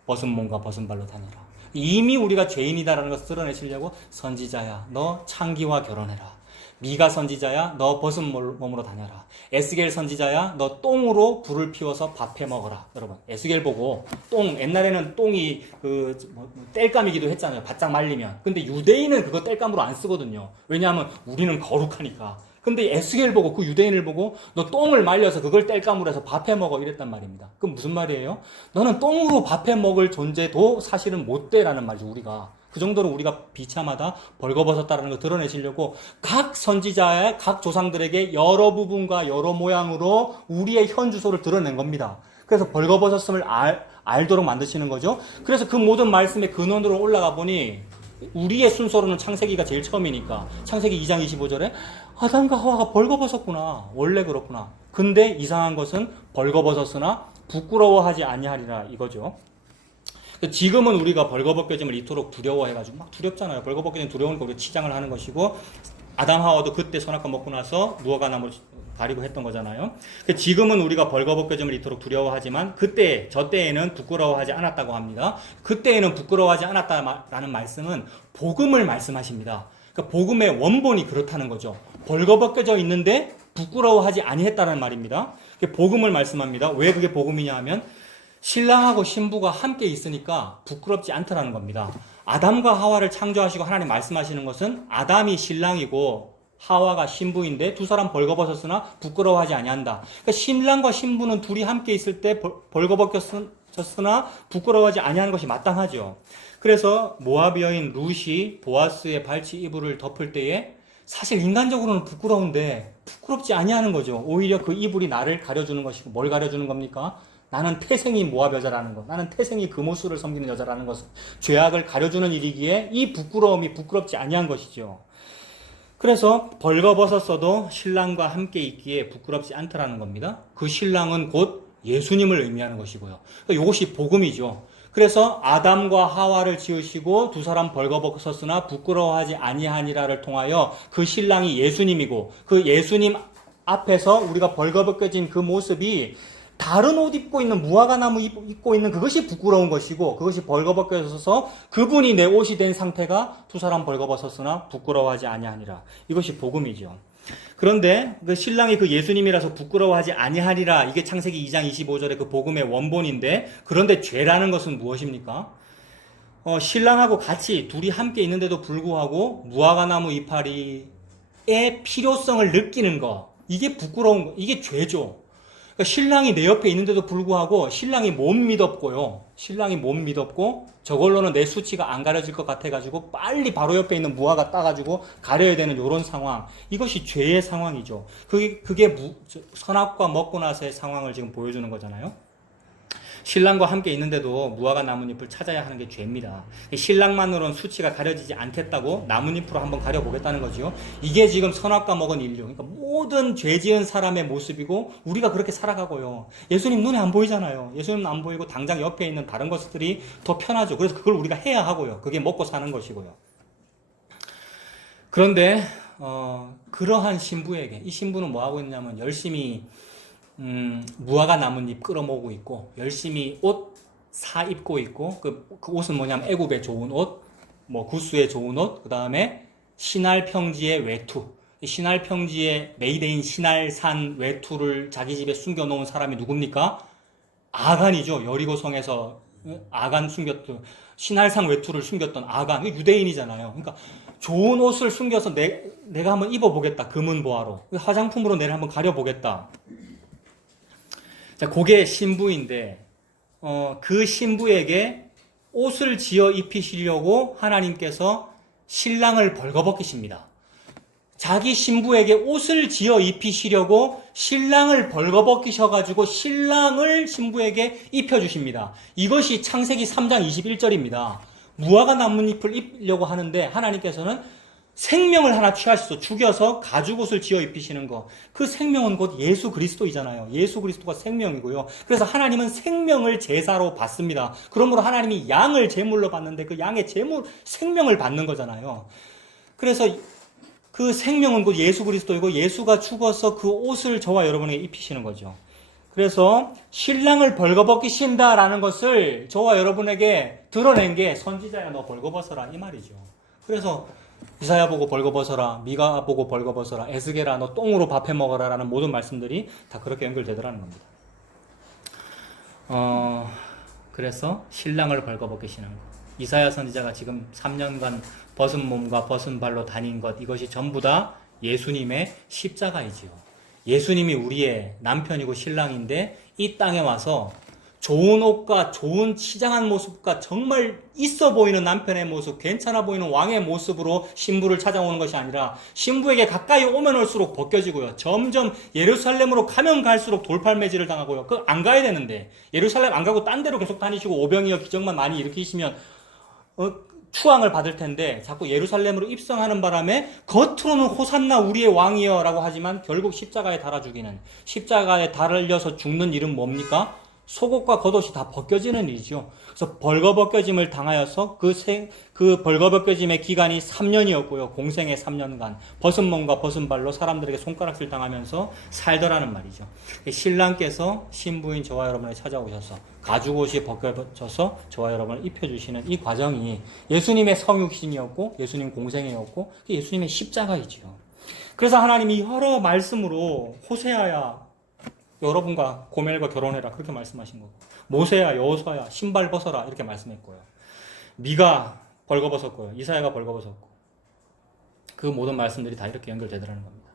벗은 몸과 벗은 발로 다녀라. 이미 우리가 죄인이다라는 것을 드러내시려고 선지자야. 너 창기와 결혼해라. 미가 선지자야. 너 벗은 몸으로 다녀라. 에스겔 선지자야. 너 똥으로 불을 피워서 밥해 먹어라. 여러분 에스겔 보고 똥 옛날에는 똥이 땔감이기도 했잖아요. 바짝 말리면. 근데 유대인은 그거 땔감으로 안 쓰거든요. 왜냐하면 우리는 거룩하니까. 근데 에스겔 보고 그 유대인을 보고 너 똥을 말려서 그걸 땔감으로 해서 밥해 먹어 이랬단 말입니다. 그럼 무슨 말이에요? 너는 똥으로 밥해 먹을 존재도 사실은 못 돼라는 말이죠. 우리가. 그 정도로 우리가 비참하다, 벌거벗었다라는 걸 드러내시려고 각 선지자의 각 조상들에게 여러 부분과 여러 모양으로 우리의 현 주소를 드러낸 겁니다. 그래서 벌거벗었음을 알도록 만드시는 거죠. 그래서 그 모든 말씀의 근원으로 올라가 보니 우리의 순서로는 창세기가 제일 처음이니까 창세기 2장 25절에 아담과 하와가 벌거벗었구나. 원래 그렇구나. 근데 이상한 것은 벌거벗었으나 부끄러워하지 아니하리라 이거죠. 지금은 우리가 벌거벗겨짐을 이토록 두려워해가지고 막 두렵잖아요. 벌거벗겨짐 두려우니까 우리가 치장을 하는 것이고 아담 하와도 그때 선악과 먹고 나서 무화과 나무를 가리고 했던 거잖아요. 지금은 우리가 벌거벗겨짐을 이토록 두려워하지만 그때 저 때에는 부끄러워하지 않았다고 합니다. 그때에는 부끄러워하지 않았다라는 말씀은 복음을 말씀하십니다. 그러니까 복음의 원본이 그렇다는 거죠. 벌거벗겨져 있는데 부끄러워하지 아니했다는 말입니다. 복음을 말씀합니다. 왜 그게 복음이냐 하면 신랑하고 신부가 함께 있으니까 부끄럽지 않더라는 겁니다. 아담과 하와를 창조하시고 하나님 말씀하시는 것은 아담이 신랑이고 하와가 신부인데 두 사람 벌거벗었으나 부끄러워하지 아니한다. 그러니까 신랑과 신부는 둘이 함께 있을 때 벌거벗겼으나 부끄러워하지 아니하는 것이 마땅하죠. 그래서 모압 여인 룻이 보아스의 발치 이불을 덮을 때에 사실 인간적으로는 부끄러운데 부끄럽지 아니하는 거죠. 오히려 그 이불이 나를 가려주는 것이고 뭘 가려주는 겁니까? 나는 태생이 모압 여자라는 것, 나는 태생이 금오수를 섬기는 여자라는 것을 죄악을 가려주는 일이기에 이 부끄러움이 부끄럽지 아니한 것이죠. 그래서 벌거벗었어도 신랑과 함께 있기에 부끄럽지 않더라는 겁니다. 그 신랑은 곧 예수님을 의미하는 것이고요. 그러니까 이것이 복음이죠. 그래서 아담과 하와를 지으시고 두 사람 벌거벗었으나 부끄러워하지 아니하니라를 통하여 그 신랑이 예수님이고 그 예수님 앞에서 우리가 벌거벗겨진 그 모습이 다른 옷 입고 있는 무화과 나무 입고 있는 그것이 부끄러운 것이고 그것이 벌거벗겨져서 그분이 내 옷이 된 상태가 두 사람 벌거벗었으나 부끄러워하지 아니하니라. 이것이 복음이죠. 그런데 그 신랑이 그 예수님이라서 부끄러워하지 아니하리라. 이게 창세기 2장 25절의 그 복음의 원본인데 그런데 죄라는 것은 무엇입니까? 신랑하고 같이 둘이 함께 있는데도 불구하고 무화과 나무 이파리의 필요성을 느끼는 거. 이게 부끄러운 거. 이게 죄죠. 그러니까 신랑이 내 옆에 있는데도 불구하고 신랑이 못 믿었고요. 신랑이 못 믿었고 저걸로는 내 수치가 안 가려질 것 같아가지고 빨리 바로 옆에 있는 무화과 따가지고 가려야 되는 이런 상황. 이것이 죄의 상황이죠. 그게 선악과 먹고 나서의 상황을 지금 보여주는 거잖아요. 신랑과 함께 있는데도 무화과 나뭇잎을 찾아야 하는 게 죄입니다. 신랑만으로는 수치가 가려지지 않겠다고 나뭇잎으로 한번 가려보겠다는 거죠. 이게 지금 선악과 먹은 인류. 그러니까 모든 죄 지은 사람의 모습이고 우리가 그렇게 살아가고요. 예수님 눈에 안 보이잖아요. 예수님 안 보이고 당장 옆에 있는 다른 것들이 더 편하죠. 그래서 그걸 우리가 해야 하고요. 그게 먹고 사는 것이고요. 그런데 그러한 신부에게 이 신부는 뭐 하고 있냐면 열심히 무화과 나뭇잎 끌어모으고 있고 열심히 옷 사 입고 있고 그 옷은 뭐냐면 애굽의 좋은 옷, 뭐 구스의 좋은 옷, 그 다음에 신할 평지의 외투. 신할 평지의 메이데인 신할산 외투를 자기 집에 숨겨놓은 사람이 누굽니까? 아간이죠. 여리고성에서 아간 숨겼던 신할산 외투를 숨겼던 아간. 유대인이잖아요. 그러니까 좋은 옷을 숨겨서 내가 한번 입어보겠다. 금은 보화로 화장품으로 내를 한번 가려보겠다. 자, 그게 신부인데, 그 신부에게 옷을 지어 입히시려고 하나님께서 신랑을 벌거벗기십니다. 자기 신부에게 옷을 지어 입히시려고 신랑을 벌거벗기셔가지고 신랑을 신부에게 입혀주십니다. 이것이 창세기 3장 21절입니다. 무화과 나뭇잎을 입으려고 하는데 하나님께서는 생명을 하나 취하셔서 죽여서 가죽옷을 지어 입히시는 거. 그 생명은 곧 예수 그리스도이잖아요. 예수 그리스도가 생명이고요. 그래서 하나님은 생명을 제사로 받습니다. 그러므로 하나님이 양을 제물로 받는데 그 양의 생명을 받는 거잖아요. 그래서 그 생명은 곧 예수 그리스도이고 예수가 죽어서 그 옷을 저와 여러분에게 입히시는 거죠. 그래서 신랑을 벌거벗기신다라는 것을 저와 여러분에게 드러낸 게 선지자야 너 벌거벗어라 이 말이죠. 그래서 이사야 보고 벌거벗어라, 미가 보고 벌거벗어라, 에스겔아 너 똥으로 밥해 먹어라 라는 모든 말씀들이 다 그렇게 연결되더라는 겁니다. 그래서 신랑을 벌거벗기시는 것. 이사야 선지자가 지금 3년간 벗은 몸과 벗은 발로 다닌 것, 이것이 전부 다 예수님의 십자가이지요. 예수님이 우리의 남편이고 신랑인데 이 땅에 와서 좋은 옷과 좋은 치장한 모습과 정말 있어 보이는 남편의 모습, 괜찮아 보이는 왕의 모습으로 신부를 찾아오는 것이 아니라 신부에게 가까이 오면 올수록 벗겨지고요. 점점 예루살렘으로 가면 갈수록 돌팔매질을 당하고요. 그 안 가야 되는데 예루살렘 안 가고 딴 데로 계속 다니시고 오병이어 기적만 많이 일으키시면 추앙을 받을 텐데 자꾸 예루살렘으로 입성하는 바람에 겉으로는 호산나 우리의 왕이여 라고 하지만 결국 십자가에 달아 죽이는, 십자가에 달려서 죽는 일은 뭡니까? 속옷과 겉옷이 다 벗겨지는 일이죠. 그래서 벌거벗겨짐을 당하여서 그 벌거벗겨짐의 기간이 3년이었고요. 공생의 3년간 벗은 몸과 벗은 발로 사람들에게 손가락질 당하면서 살더라는 말이죠. 신랑께서 신부인 저와 여러분을 찾아오셔서 가죽옷이 벗겨져서 저와 여러분을 입혀주시는 이 과정이 예수님의 성육신이었고 예수님 공생애였고 예수님의 십자가이지요. 그래서 하나님이 여러 말씀으로 호세아야 여러분과 고멜과 결혼해라 그렇게 말씀하신 거고 모세야 여호수아야 신발 벗어라 이렇게 말씀했고요. 미가 벌거벗었고요. 이사야가 벌거벗었고 그 모든 말씀들이 다 이렇게 연결되더라는 겁니다.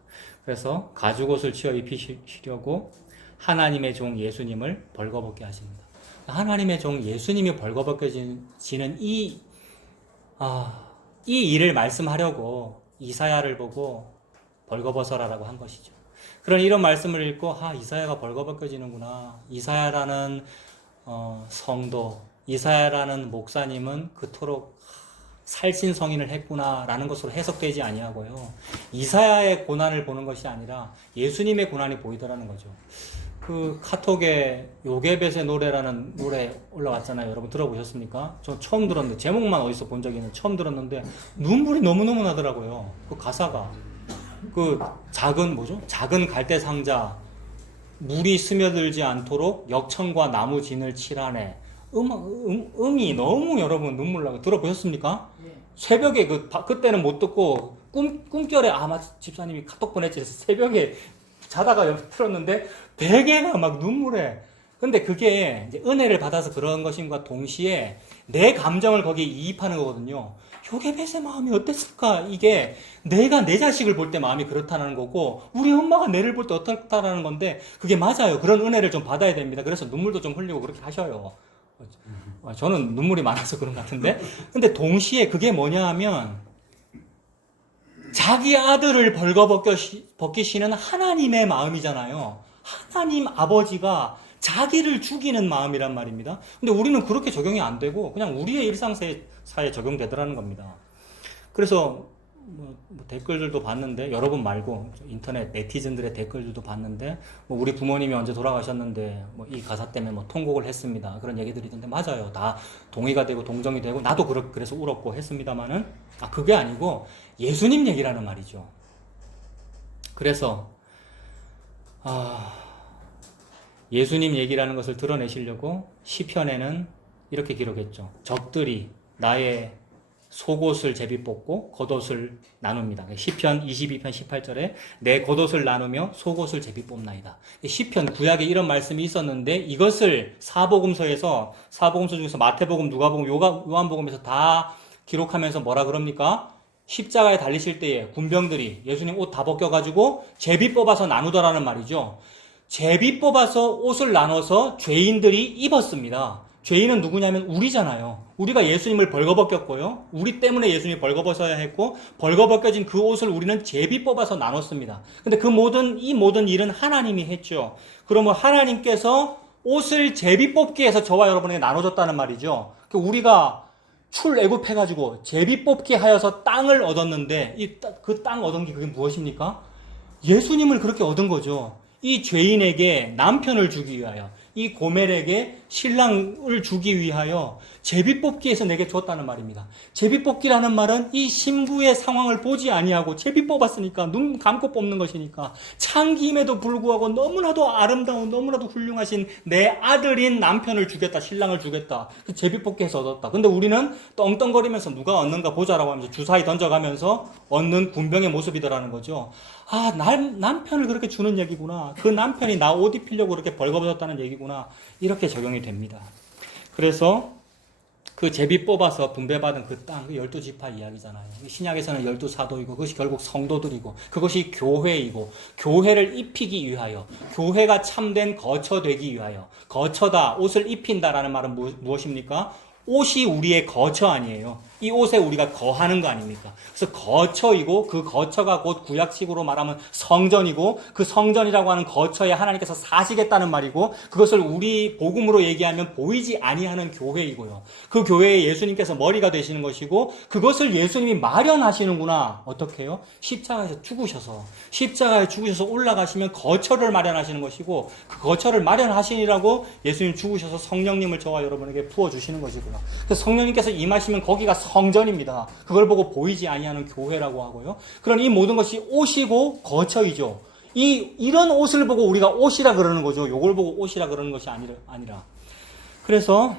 그래서 가죽옷을 지어 입히시려고 하나님의 종 예수님을 벌거벗게 하십니다. 하나님의 종 예수님이 벌거벗겨지는 이 일을 말씀하려고 이사야를 보고 벌거벗어라라고 한 것이죠. 그런 이런 말씀을 읽고 이사야가 벌거벗겨지는구나. 이사야라는 성도, 이사야라는 목사님은 그토록 살신성인을 했구나라는 것으로 해석되지 아니하고요. 이사야의 고난을 보는 것이 아니라 예수님의 고난이 보이더라는 거죠. 그 카톡에 요게벳의 노래라는 노래 올라왔잖아요. 여러분 들어보셨습니까? 저 처음 들었는데 제목만 어디서 본 적이 있는데 처음 들었는데 눈물이 너무너무 나더라고요. 그 가사가. 그 작은 갈대 상자 물이 스며들지 않도록 역청과 나무 진을 칠하네. 음이 너무 여러분 눈물 나고 들어보셨습니까? 네. 새벽에 그때는 못 듣고 꿈결에 집사님이 카톡 보냈지 새벽에 자다가 틀었는데 베개가 막 눈물에. 근데 그게 이제 은혜를 받아서 그런 것임과 동시에 내 감정을 거기에 이입하는 거거든요. 요게벳의 마음이 어땠을까? 이게 내가 내 자식을 볼 때 마음이 그렇다는 거고 우리 엄마가 내를 볼 때 어떻다라는 건데 그게 맞아요. 그런 은혜를 좀 받아야 됩니다. 그래서 눈물도 좀 흘리고 그렇게 하셔요. 저는 눈물이 많아서 그런 것 같은데 근데 동시에 그게 뭐냐 하면 자기 아들을 벌거벗기시는 하나님의 마음이잖아요. 하나님 아버지가 자기를 죽이는 마음이란 말입니다. 근데 우리는 그렇게 적용이 안 되고 그냥 우리의 일상사에 적용되더라는 겁니다. 그래서 뭐 댓글들도 봤는데 여러분 말고 인터넷 네티즌들의 댓글들도 봤는데 뭐 우리 부모님이 언제 돌아가셨는데 뭐 이 가사 때문에 뭐 통곡을 했습니다. 그런 얘기들이 있던데 맞아요. 다 동의가 되고 동정이 되고 나도 그래서 울었고 했습니다만은 그게 아니고 예수님 얘기라는 말이죠. 그래서 예수님 얘기라는 것을 드러내시려고 시편에는 이렇게 기록했죠. 적들이 나의 속옷을 제비 뽑고 겉옷을 나눕니다. 시편 22편 18절에 내 겉옷을 나누며 속옷을 제비 뽑나이다. 시편 구약에 이런 말씀이 있었는데 이것을 사복음서 중에서 마태복음, 누가복음, 요한복음에서 다 기록하면서 뭐라 그럽니까? 십자가에 달리실 때에 군병들이 예수님 옷 다 벗겨가지고 제비 뽑아서 나누더라는 말이죠. 제비 뽑아서 옷을 나눠서 죄인들이 입었습니다. 죄인은 누구냐면 우리잖아요. 우리가 예수님을 벌거벗겼고요. 우리 때문에 예수님이 벌거벗어야 했고 벌거벗겨진 그 옷을 우리는 제비 뽑아서 나눴습니다. 근데 이 모든 일은 하나님이 했죠. 그러면 하나님께서 옷을 제비 뽑기 해서 저와 여러분에게 나눠줬다는 말이죠. 우리가 출애굽해가지고 제비 뽑기 하여서 땅을 얻었는데 그 땅 얻은 게 그게 무엇입니까? 예수님을 그렇게 얻은 거죠. 이 죄인에게 남편을 주기 위하여 이 고멜에게 신랑을 주기 위하여 제비뽑기에서 내게 줬다는 말입니다. 제비뽑기라는 말은 이 신부의 상황을 보지 아니하고 제비 뽑았으니까 눈 감고 뽑는 것이니까 창기임에도 불구하고 너무나도 아름다운 너무나도 훌륭하신 내 아들인 남편을 주겠다, 신랑을 주겠다. 제비뽑기에서 얻었다. 근데 우리는 떵떵거리면서 누가 얻는가 보자라고 하면서 주사위 던져가면서 얻는 군병의 모습이더라는 거죠. 남편을 그렇게 주는 얘기구나. 그 남편이 나 옷 입히려고 그렇게 벌거벗었다는 얘기구나. 이렇게 적용이 됩니다. 그래서 그 제비 뽑아서 분배받은 그 땅, 그 12지파 이야기잖아요. 신약에서는 12사도이고 그것이 결국 성도들이고 그것이 교회이고 교회를 입히기 위하여 교회가 참된 거처 되기 위하여 거처다, 옷을 입힌다라는 말은 무엇입니까? 옷이 우리의 거처 아니에요. 이 옷에 우리가 거하는 거 아닙니까? 그래서 거처이고 그 거처가 곧 구약식으로 말하면 성전이고 그 성전이라고 하는 거처에 하나님께서 사시겠다는 말이고 그것을 우리 복음으로 얘기하면 보이지 아니하는 교회이고요. 그 교회에 예수님께서 머리가 되시는 것이고 그것을 예수님이 마련하시는구나. 어떻게 해요? 십자가에 죽으셔서 올라가시면 거처를 마련하시는 것이고 그 거처를 마련하시니라고 예수님 죽으셔서 성령님을 저와 여러분에게 부어주시는 것이고요. 그래서 성령님께서 임하시면 거기가 성전입니다. 그걸 보고 보이지 아니하는 교회라고 하고요. 그런 이 모든 것이 옷이고 거처이죠. 이런 옷을 보고 우리가 옷이라 그러는 거죠. 요걸 보고 옷이라 그러는 것이 아니라. 그래서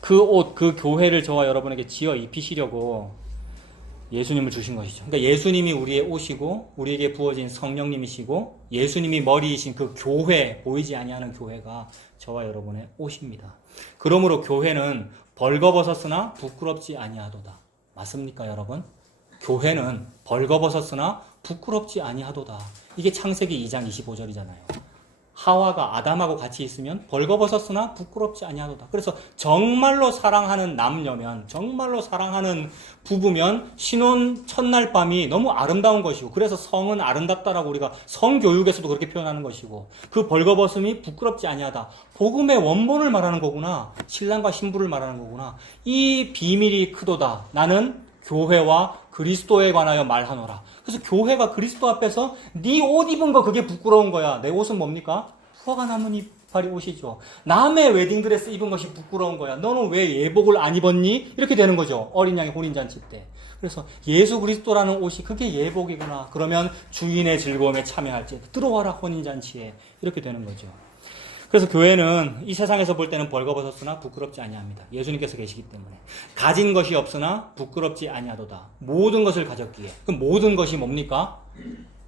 그 옷, 그 교회를 저와 여러분에게 지어 입히시려고 예수님을 주신 것이죠. 그러니까 예수님이 우리의 옷이고 우리에게 부어진 성령님이시고 예수님이 머리이신 그 교회, 보이지 아니하는 교회가 저와 여러분의 옷입니다. 그러므로 교회는 벌거벗었으나 부끄럽지 아니하도다. 맞습니까, 여러분? 교회는 벌거벗었으나 부끄럽지 아니하도다. 이게 창세기 2장 25절이잖아요. 하와가 아담하고 같이 있으면 벌거벗었으나 부끄럽지 아니하도다. 그래서 정말로 사랑하는 남녀면, 정말로 사랑하는 부부면 신혼 첫날 밤이 너무 아름다운 것이고 그래서 성은 아름답다라고 우리가 성교육에서도 그렇게 표현하는 것이고 그 벌거벗음이 부끄럽지 아니하다. 복음의 원본을 말하는 거구나. 신랑과 신부를 말하는 거구나. 이 비밀이 크도다. 나는 교회와 그리스도에 관하여 말하노라. 그래서 교회가 그리스도 앞에서 네 옷 입은 거 그게 부끄러운 거야. 내 옷은 뭡니까? 후화가 남은 이파리 옷이죠. 남의 웨딩드레스 입은 것이 부끄러운 거야. 너는 왜 예복을 안 입었니? 이렇게 되는 거죠. 어린 양의 혼인잔치 때. 그래서 예수 그리스도라는 옷이 그게 예복이구나. 그러면 주인의 즐거움에 참여할지 들어와라 혼인잔치에. 이렇게 되는 거죠. 그래서 교회는 이 세상에서 볼 때는 벌거벗었으나 부끄럽지 아니합니다. 예수님께서 계시기 때문에. 가진 것이 없으나 부끄럽지 아니하도다. 모든 것을 가졌기에. 그럼 모든 것이 뭡니까?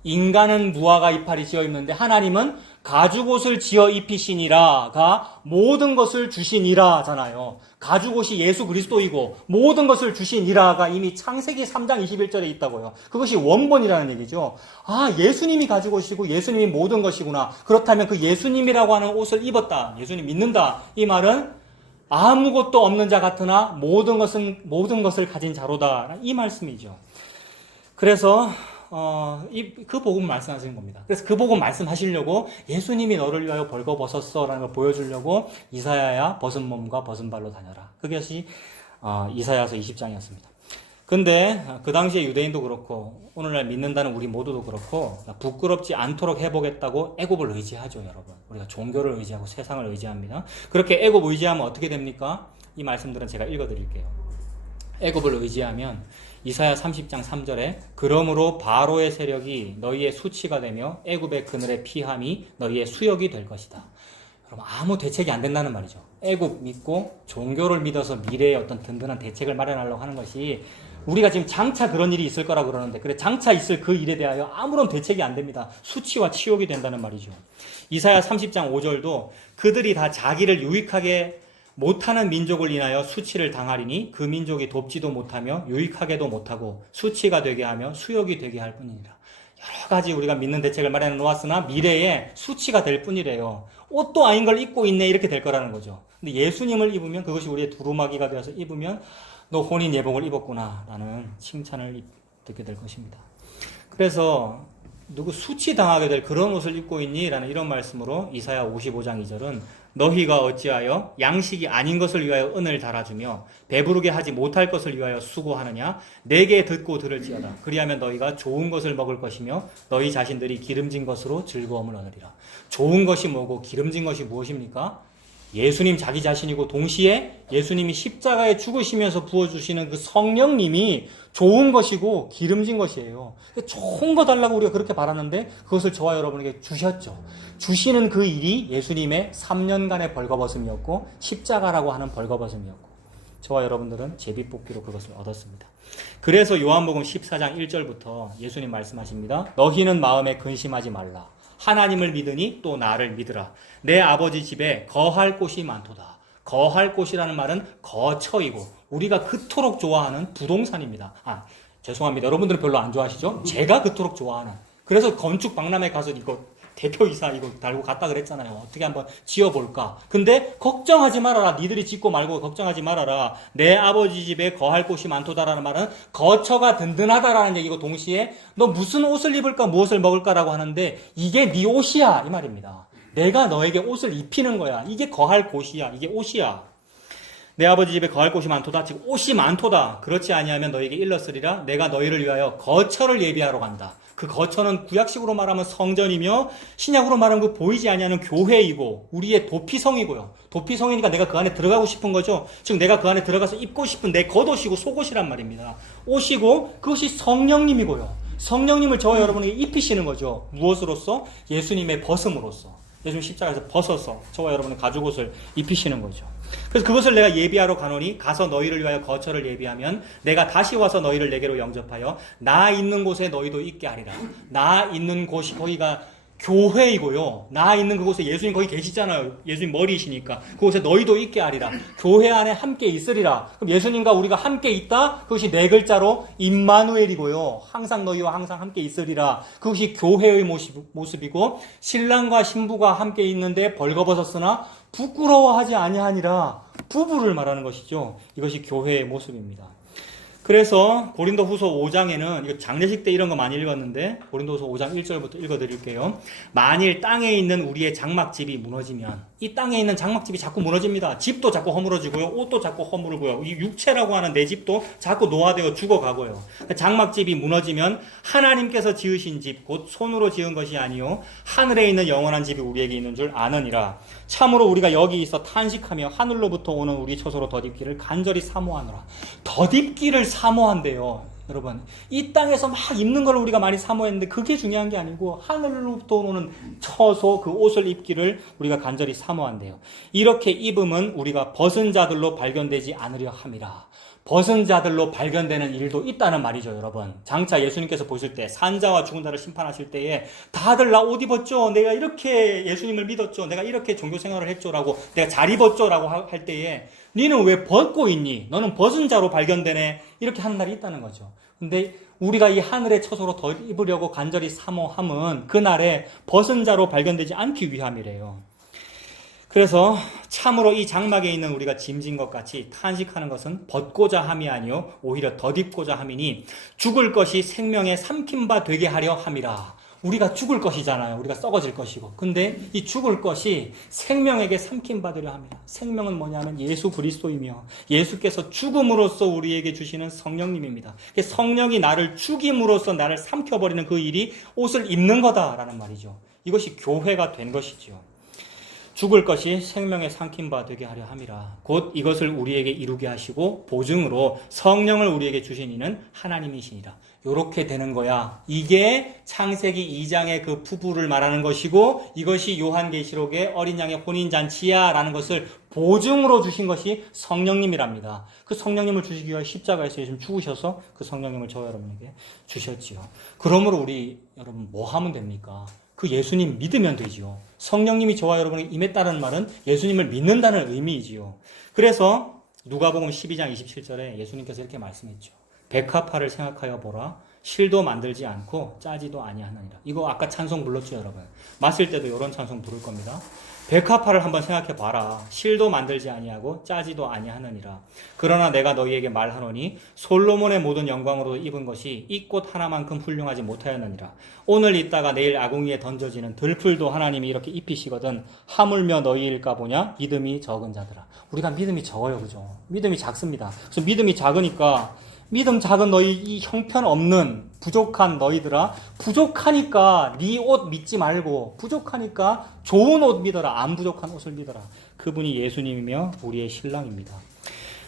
인간은 무화과 이파리 지어 입는데 하나님은 가죽옷을 지어 입히시니라가 모든 것을 주시니라잖아요. 가죽옷이 예수 그리스도이고 모든 것을 주시니라가 이미 창세기 3장 21절에 있다고요. 그것이 원본이라는 얘기죠. 아, 예수님이 가죽옷이고 예수님이 모든 것이구나. 그렇다면 그 예수님이라고 하는 옷을 입었다. 예수님 믿는다. 이 말은 아무것도 없는 자 같으나 모든 것을 가진 자로다. 이 말씀이죠. 그래서 그 복음 말씀하시는 겁니다. 그래서 그 복음 말씀하시려고 예수님이 너를 위하여 벌거벗었어라는 걸 보여주려고 이사야야 벗은 몸과 벗은 발로 다녀라. 그것이 이사야서 20장이었습니다. 근데 그 당시에 유대인도 그렇고 오늘날 믿는다는 우리 모두도 그렇고 부끄럽지 않도록 해보겠다고 애굽을 의지하죠, 여러분. 우리가 종교를 의지하고 세상을 의지합니다. 그렇게 애굽 의지하면 어떻게 됩니까? 이 말씀들은 제가 읽어드릴게요. 애굽을 의지하면 이사야 30장 3절에 그러므로 바로의 세력이 너희의 수치가 되며 애굽의 그늘의 피함이 너희의 수역이 될 것이다. 여러분, 아무 대책이 안 된다는 말이죠. 애굽 믿고 종교를 믿어서 미래에 어떤 든든한 대책을 마련하려고 하는 것이 우리가 지금 장차 그런 일이 있을 거라 그러는데 그래 장차 있을 그 일에 대하여 아무런 대책이 안 됩니다. 수치와 치욕이 된다는 말이죠. 이사야 30장 5절도 그들이 다 자기를 유익하게 못하는 민족을 인하여 수치를 당하리니 그 민족이 돕지도 못하며 유익하게도 못하고 수치가 되게 하며 수욕이 되게 할 뿐이니라. 여러 가지 우리가 믿는 대책을 마련해 놓았으나 미래에 수치가 될 뿐이래요. 옷도 아닌 걸 입고 있네 이렇게 될 거라는 거죠. 근데 예수님을 입으면 그것이 우리의 두루마기가 되어서 입으면 너 혼인 예복을 입었구나 라는 칭찬을 듣게 될 것입니다. 그래서 누구 수치 당하게 될 그런 옷을 입고 있니? 라는 이런 말씀으로 이사야 55장 2절은 너희가 어찌하여 양식이 아닌 것을 위하여 은을 달아주며 배부르게 하지 못할 것을 위하여 수고하느냐? 내게 듣고 들을지어다. 그리하면 너희가 좋은 것을 먹을 것이며 너희 자신들이 기름진 것으로 즐거움을 얻으리라. 좋은 것이 뭐고 기름진 것이 무엇입니까? 예수님 자기 자신이고 동시에 예수님이 십자가에 죽으시면서 부어주시는 그 성령님이 좋은 것이고 기름진 것이에요. 좋은 거 달라고 우리가 그렇게 바랐는데 그것을 저와 여러분에게 주셨죠. 주시는 그 일이 예수님의 3년간의 벌거벗음이었고 십자가라고 하는 벌거벗음이었고 저와 여러분들은 제비뽑기로 그것을 얻었습니다. 그래서 요한복음 14장 1절부터 예수님 말씀하십니다. 너희는 마음에 근심하지 말라. 하나님을 믿으니 또 나를 믿으라. 내 아버지 집에 거할 곳이 많도다. 거할 곳이라는 말은 거처이고 우리가 그토록 좋아하는 부동산입니다. 죄송합니다. 여러분들은 별로 안 좋아하시죠? 제가 그토록 좋아하는. 그래서 건축 박람회 가서 이거 대표이사 이거 달고 갔다 그랬잖아요. 어떻게 한번 지어볼까. 근데 걱정하지 말아라. 니들이 짓고 말고 걱정하지 말아라. 내 아버지 집에 거할 곳이 많도다라는 말은 거처가 든든하다라는 얘기고 동시에 너 무슨 옷을 입을까 무엇을 먹을까라고 하는데 이게 네 옷이야 이 말입니다. 내가 너에게 옷을 입히는 거야. 이게 거할 곳이야. 이게 옷이야. 내 아버지 집에 거할 곳이 많도다. 즉 옷이 많도다. 그렇지 아니하면 너에게 일렀으리라. 내가 너희를 위하여 거처를 예비하러 간다. 그 거처는 구약식으로 말하면 성전이며 신약으로 말하면 그 보이지 아니하는 교회이고 우리의 도피성이고요. 도피성이니까 내가 그 안에 들어가고 싶은 거죠. 즉 내가 그 안에 들어가서 입고 싶은 내 겉옷이고 속옷이란 말입니다. 옷이고 그것이 성령님이고요. 성령님을 저와 여러분에게 입히시는 거죠. 무엇으로써? 예수님의 벗음으로써. 예수님 십자가에서 벗어서 저와 여러분의 가죽옷을 입히시는 거죠. 그래서 그것을 내가 예비하러 가노니 가서 너희를 위하여 거처를 예비하면 내가 다시 와서 너희를 내게로 영접하여 나 있는 곳에 너희도 있게 하리라. 나 있는 곳이 거기가 교회이고요. 나 있는 그곳에 예수님 거기 계시잖아요. 예수님 머리이시니까 그곳에 너희도 있게 하리라. 교회 안에 함께 있으리라. 그럼 예수님과 우리가 함께 있다? 그것이 네 글자로 임마누엘이고요. 항상 너희와 항상 함께 있으리라. 그것이 교회의 모습이고 신랑과 신부가 함께 있는데 벌거벗었으나 부끄러워하지 아니하니라. 부부를 말하는 것이죠. 이것이 교회의 모습입니다. 그래서 고린도후서 5장에는 이거 장례식 때 이런 거 많이 읽었는데 고린도후서 5장 1절부터 읽어드릴게요. 만일 땅에 있는 우리의 장막집이 무너지면 이 땅에 있는 장막집이 자꾸 무너집니다. 집도 자꾸 허물어지고요. 옷도 자꾸 허물고요. 이 육체라고 하는 내 집도 자꾸 노화되어 죽어가고요. 장막집이 무너지면 하나님께서 지으신 집 곧 손으로 지은 것이 아니요 하늘에 있는 영원한 집이 우리에게 있는 줄 아느니라. 참으로 우리가 여기 있어 탄식하며 하늘로부터 오는 우리 처소로 덧입기를 간절히 사모하노라. 덧입기를 사모한대요. 여러분 이 땅에서 막 입는 걸 우리가 많이 사모했는데 그게 중요한 게 아니고 하늘로부터 오는 처소 그 옷을 입기를 우리가 간절히 사모한대요. 이렇게 입음은 우리가 벗은 자들로 발견되지 않으려 함이라. 벗은 자들로 발견되는 일도 있다는 말이죠, 여러분. 장차 예수님께서 보실 때 산자와 죽은 자를 심판하실 때에 다들 나 옷 입었죠. 내가 이렇게 예수님을 믿었죠. 내가 이렇게 종교 생활을 했죠라고 내가 잘 입었죠라고 할 때에 너는 왜 벗고 있니? 너는 벗은 자로 발견되네. 이렇게 하는 날이 있다는 거죠. 근데 우리가 이 하늘의 처소로 더 입으려고 간절히 사모함은 그날에 벗은 자로 발견되지 않기 위함이래요. 그래서 참으로 이 장막에 있는 우리가 짐진 것 같이 탄식하는 것은 벗고자 함이 아니요 오히려 덧입고자 함이니 죽을 것이 생명에 삼킨 바 되게 하려 함이라. 우리가 죽을 것이잖아요. 우리가 썩어질 것이고. 근데 이 죽을 것이 생명에게 삼킨 바 되려 합니다. 생명은 뭐냐면 예수 그리스도이며 예수께서 죽음으로써 우리에게 주시는 성령님입니다. 성령이 나를 죽임으로써 나를 삼켜버리는 그 일이 옷을 입는 거다라는 말이죠. 이것이 교회가 된 것이죠. 죽을 것이 생명에 삼킨 바 되게 하려 함이라. 곧 이것을 우리에게 이루게 하시고 보증으로 성령을 우리에게 주신 이는 하나님이시니라. 요렇게 되는 거야. 이게 창세기 2장의 그 부부를 말하는 것이고 이것이 요한계시록의 어린 양의 혼인잔치야 라는 것을 보증으로 주신 것이 성령님이랍니다. 그 성령님을 주시기 위해 십자가에서 예수님 죽으셔서 그 성령님을 저와 여러분에게 주셨지요. 그러므로 우리 여러분 뭐 하면 됩니까? 그 예수님 믿으면 되지요. 성령님이 저와 여러분에게 임했다는 말은 예수님을 믿는다는 의미이지요. 그래서 누가복음 12장 27절에 예수님께서 이렇게 말씀했죠. 백합화를 생각하여 보라. 실도 만들지 않고 짜지도 아니하느니라. 이거 아까 찬송 불렀죠, 여러분. 마실 때도 이런 찬송 부를 겁니다. 백합화를 한번 생각해 봐라. 실도 만들지 아니하고 짜지도 아니하느니라. 그러나 내가 너희에게 말하노니 솔로몬의 모든 영광으로 입은 것이 이 꽃 하나만큼 훌륭하지 못하였느니라. 오늘 있다가 내일 아궁이에 던져지는 들풀도 하나님이 이렇게 입히시거든 하물며 너희일까 보냐? 믿음이 적은 자들아. 우리가 믿음이 적어요, 그죠? 믿음이 작습니다. 그래서 믿음이 작으니까 믿음 작은 너희 이 형편없는 부족한 너희들아, 부족하니까 네 옷 믿지 말고 부족하니까 좋은 옷 믿어라. 안 부족한 옷을 믿어라. 그분이 예수님이며 우리의 신랑입니다.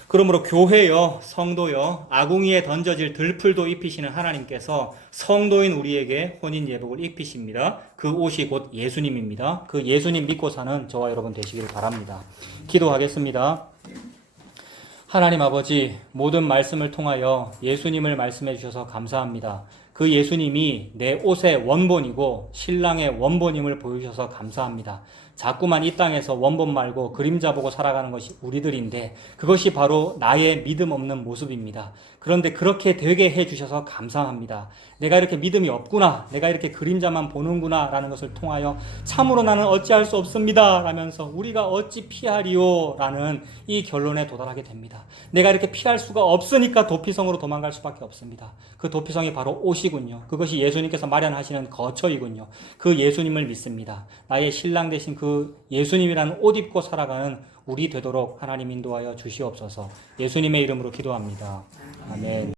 그러므로 교회여 성도여 아궁이에 던져질 들풀도 입히시는 하나님께서 성도인 우리에게 혼인 예복을 입히십니다. 그 옷이 곧 예수님입니다. 그 예수님 믿고 사는 저와 여러분 되시길 바랍니다. 기도하겠습니다. 하나님 아버지, 모든 말씀을 통하여 예수님을 말씀해 주셔서 감사합니다. 그 예수님이 내 옷의 원본이고 신랑의 원본임을 보여주셔서 감사합니다. 자꾸만 이 땅에서 원본 말고 그림자 보고 살아가는 것이 우리들인데 그것이 바로 나의 믿음 없는 모습입니다. 그런데 그렇게 되게 해주셔서 감사합니다. 내가 이렇게 믿음이 없구나, 내가 이렇게 그림자만 보는구나 라는 것을 통하여 참으로 나는 어찌할 수 없습니다 라면서 우리가 어찌 피하리요 라는 이 결론에 도달하게 됩니다. 내가 이렇게 피할 수가 없으니까 도피성으로 도망갈 수밖에 없습니다. 그 도피성이 바로 옷이군요. 그것이 예수님께서 마련하시는 거처이군요. 그 예수님을 믿습니다. 나의 신랑 되신 그 예수님이라는 옷 입고 살아가는 우리 되도록 하나님 인도하여 주시옵소서. 예수님의 이름으로 기도합니다. 아멘.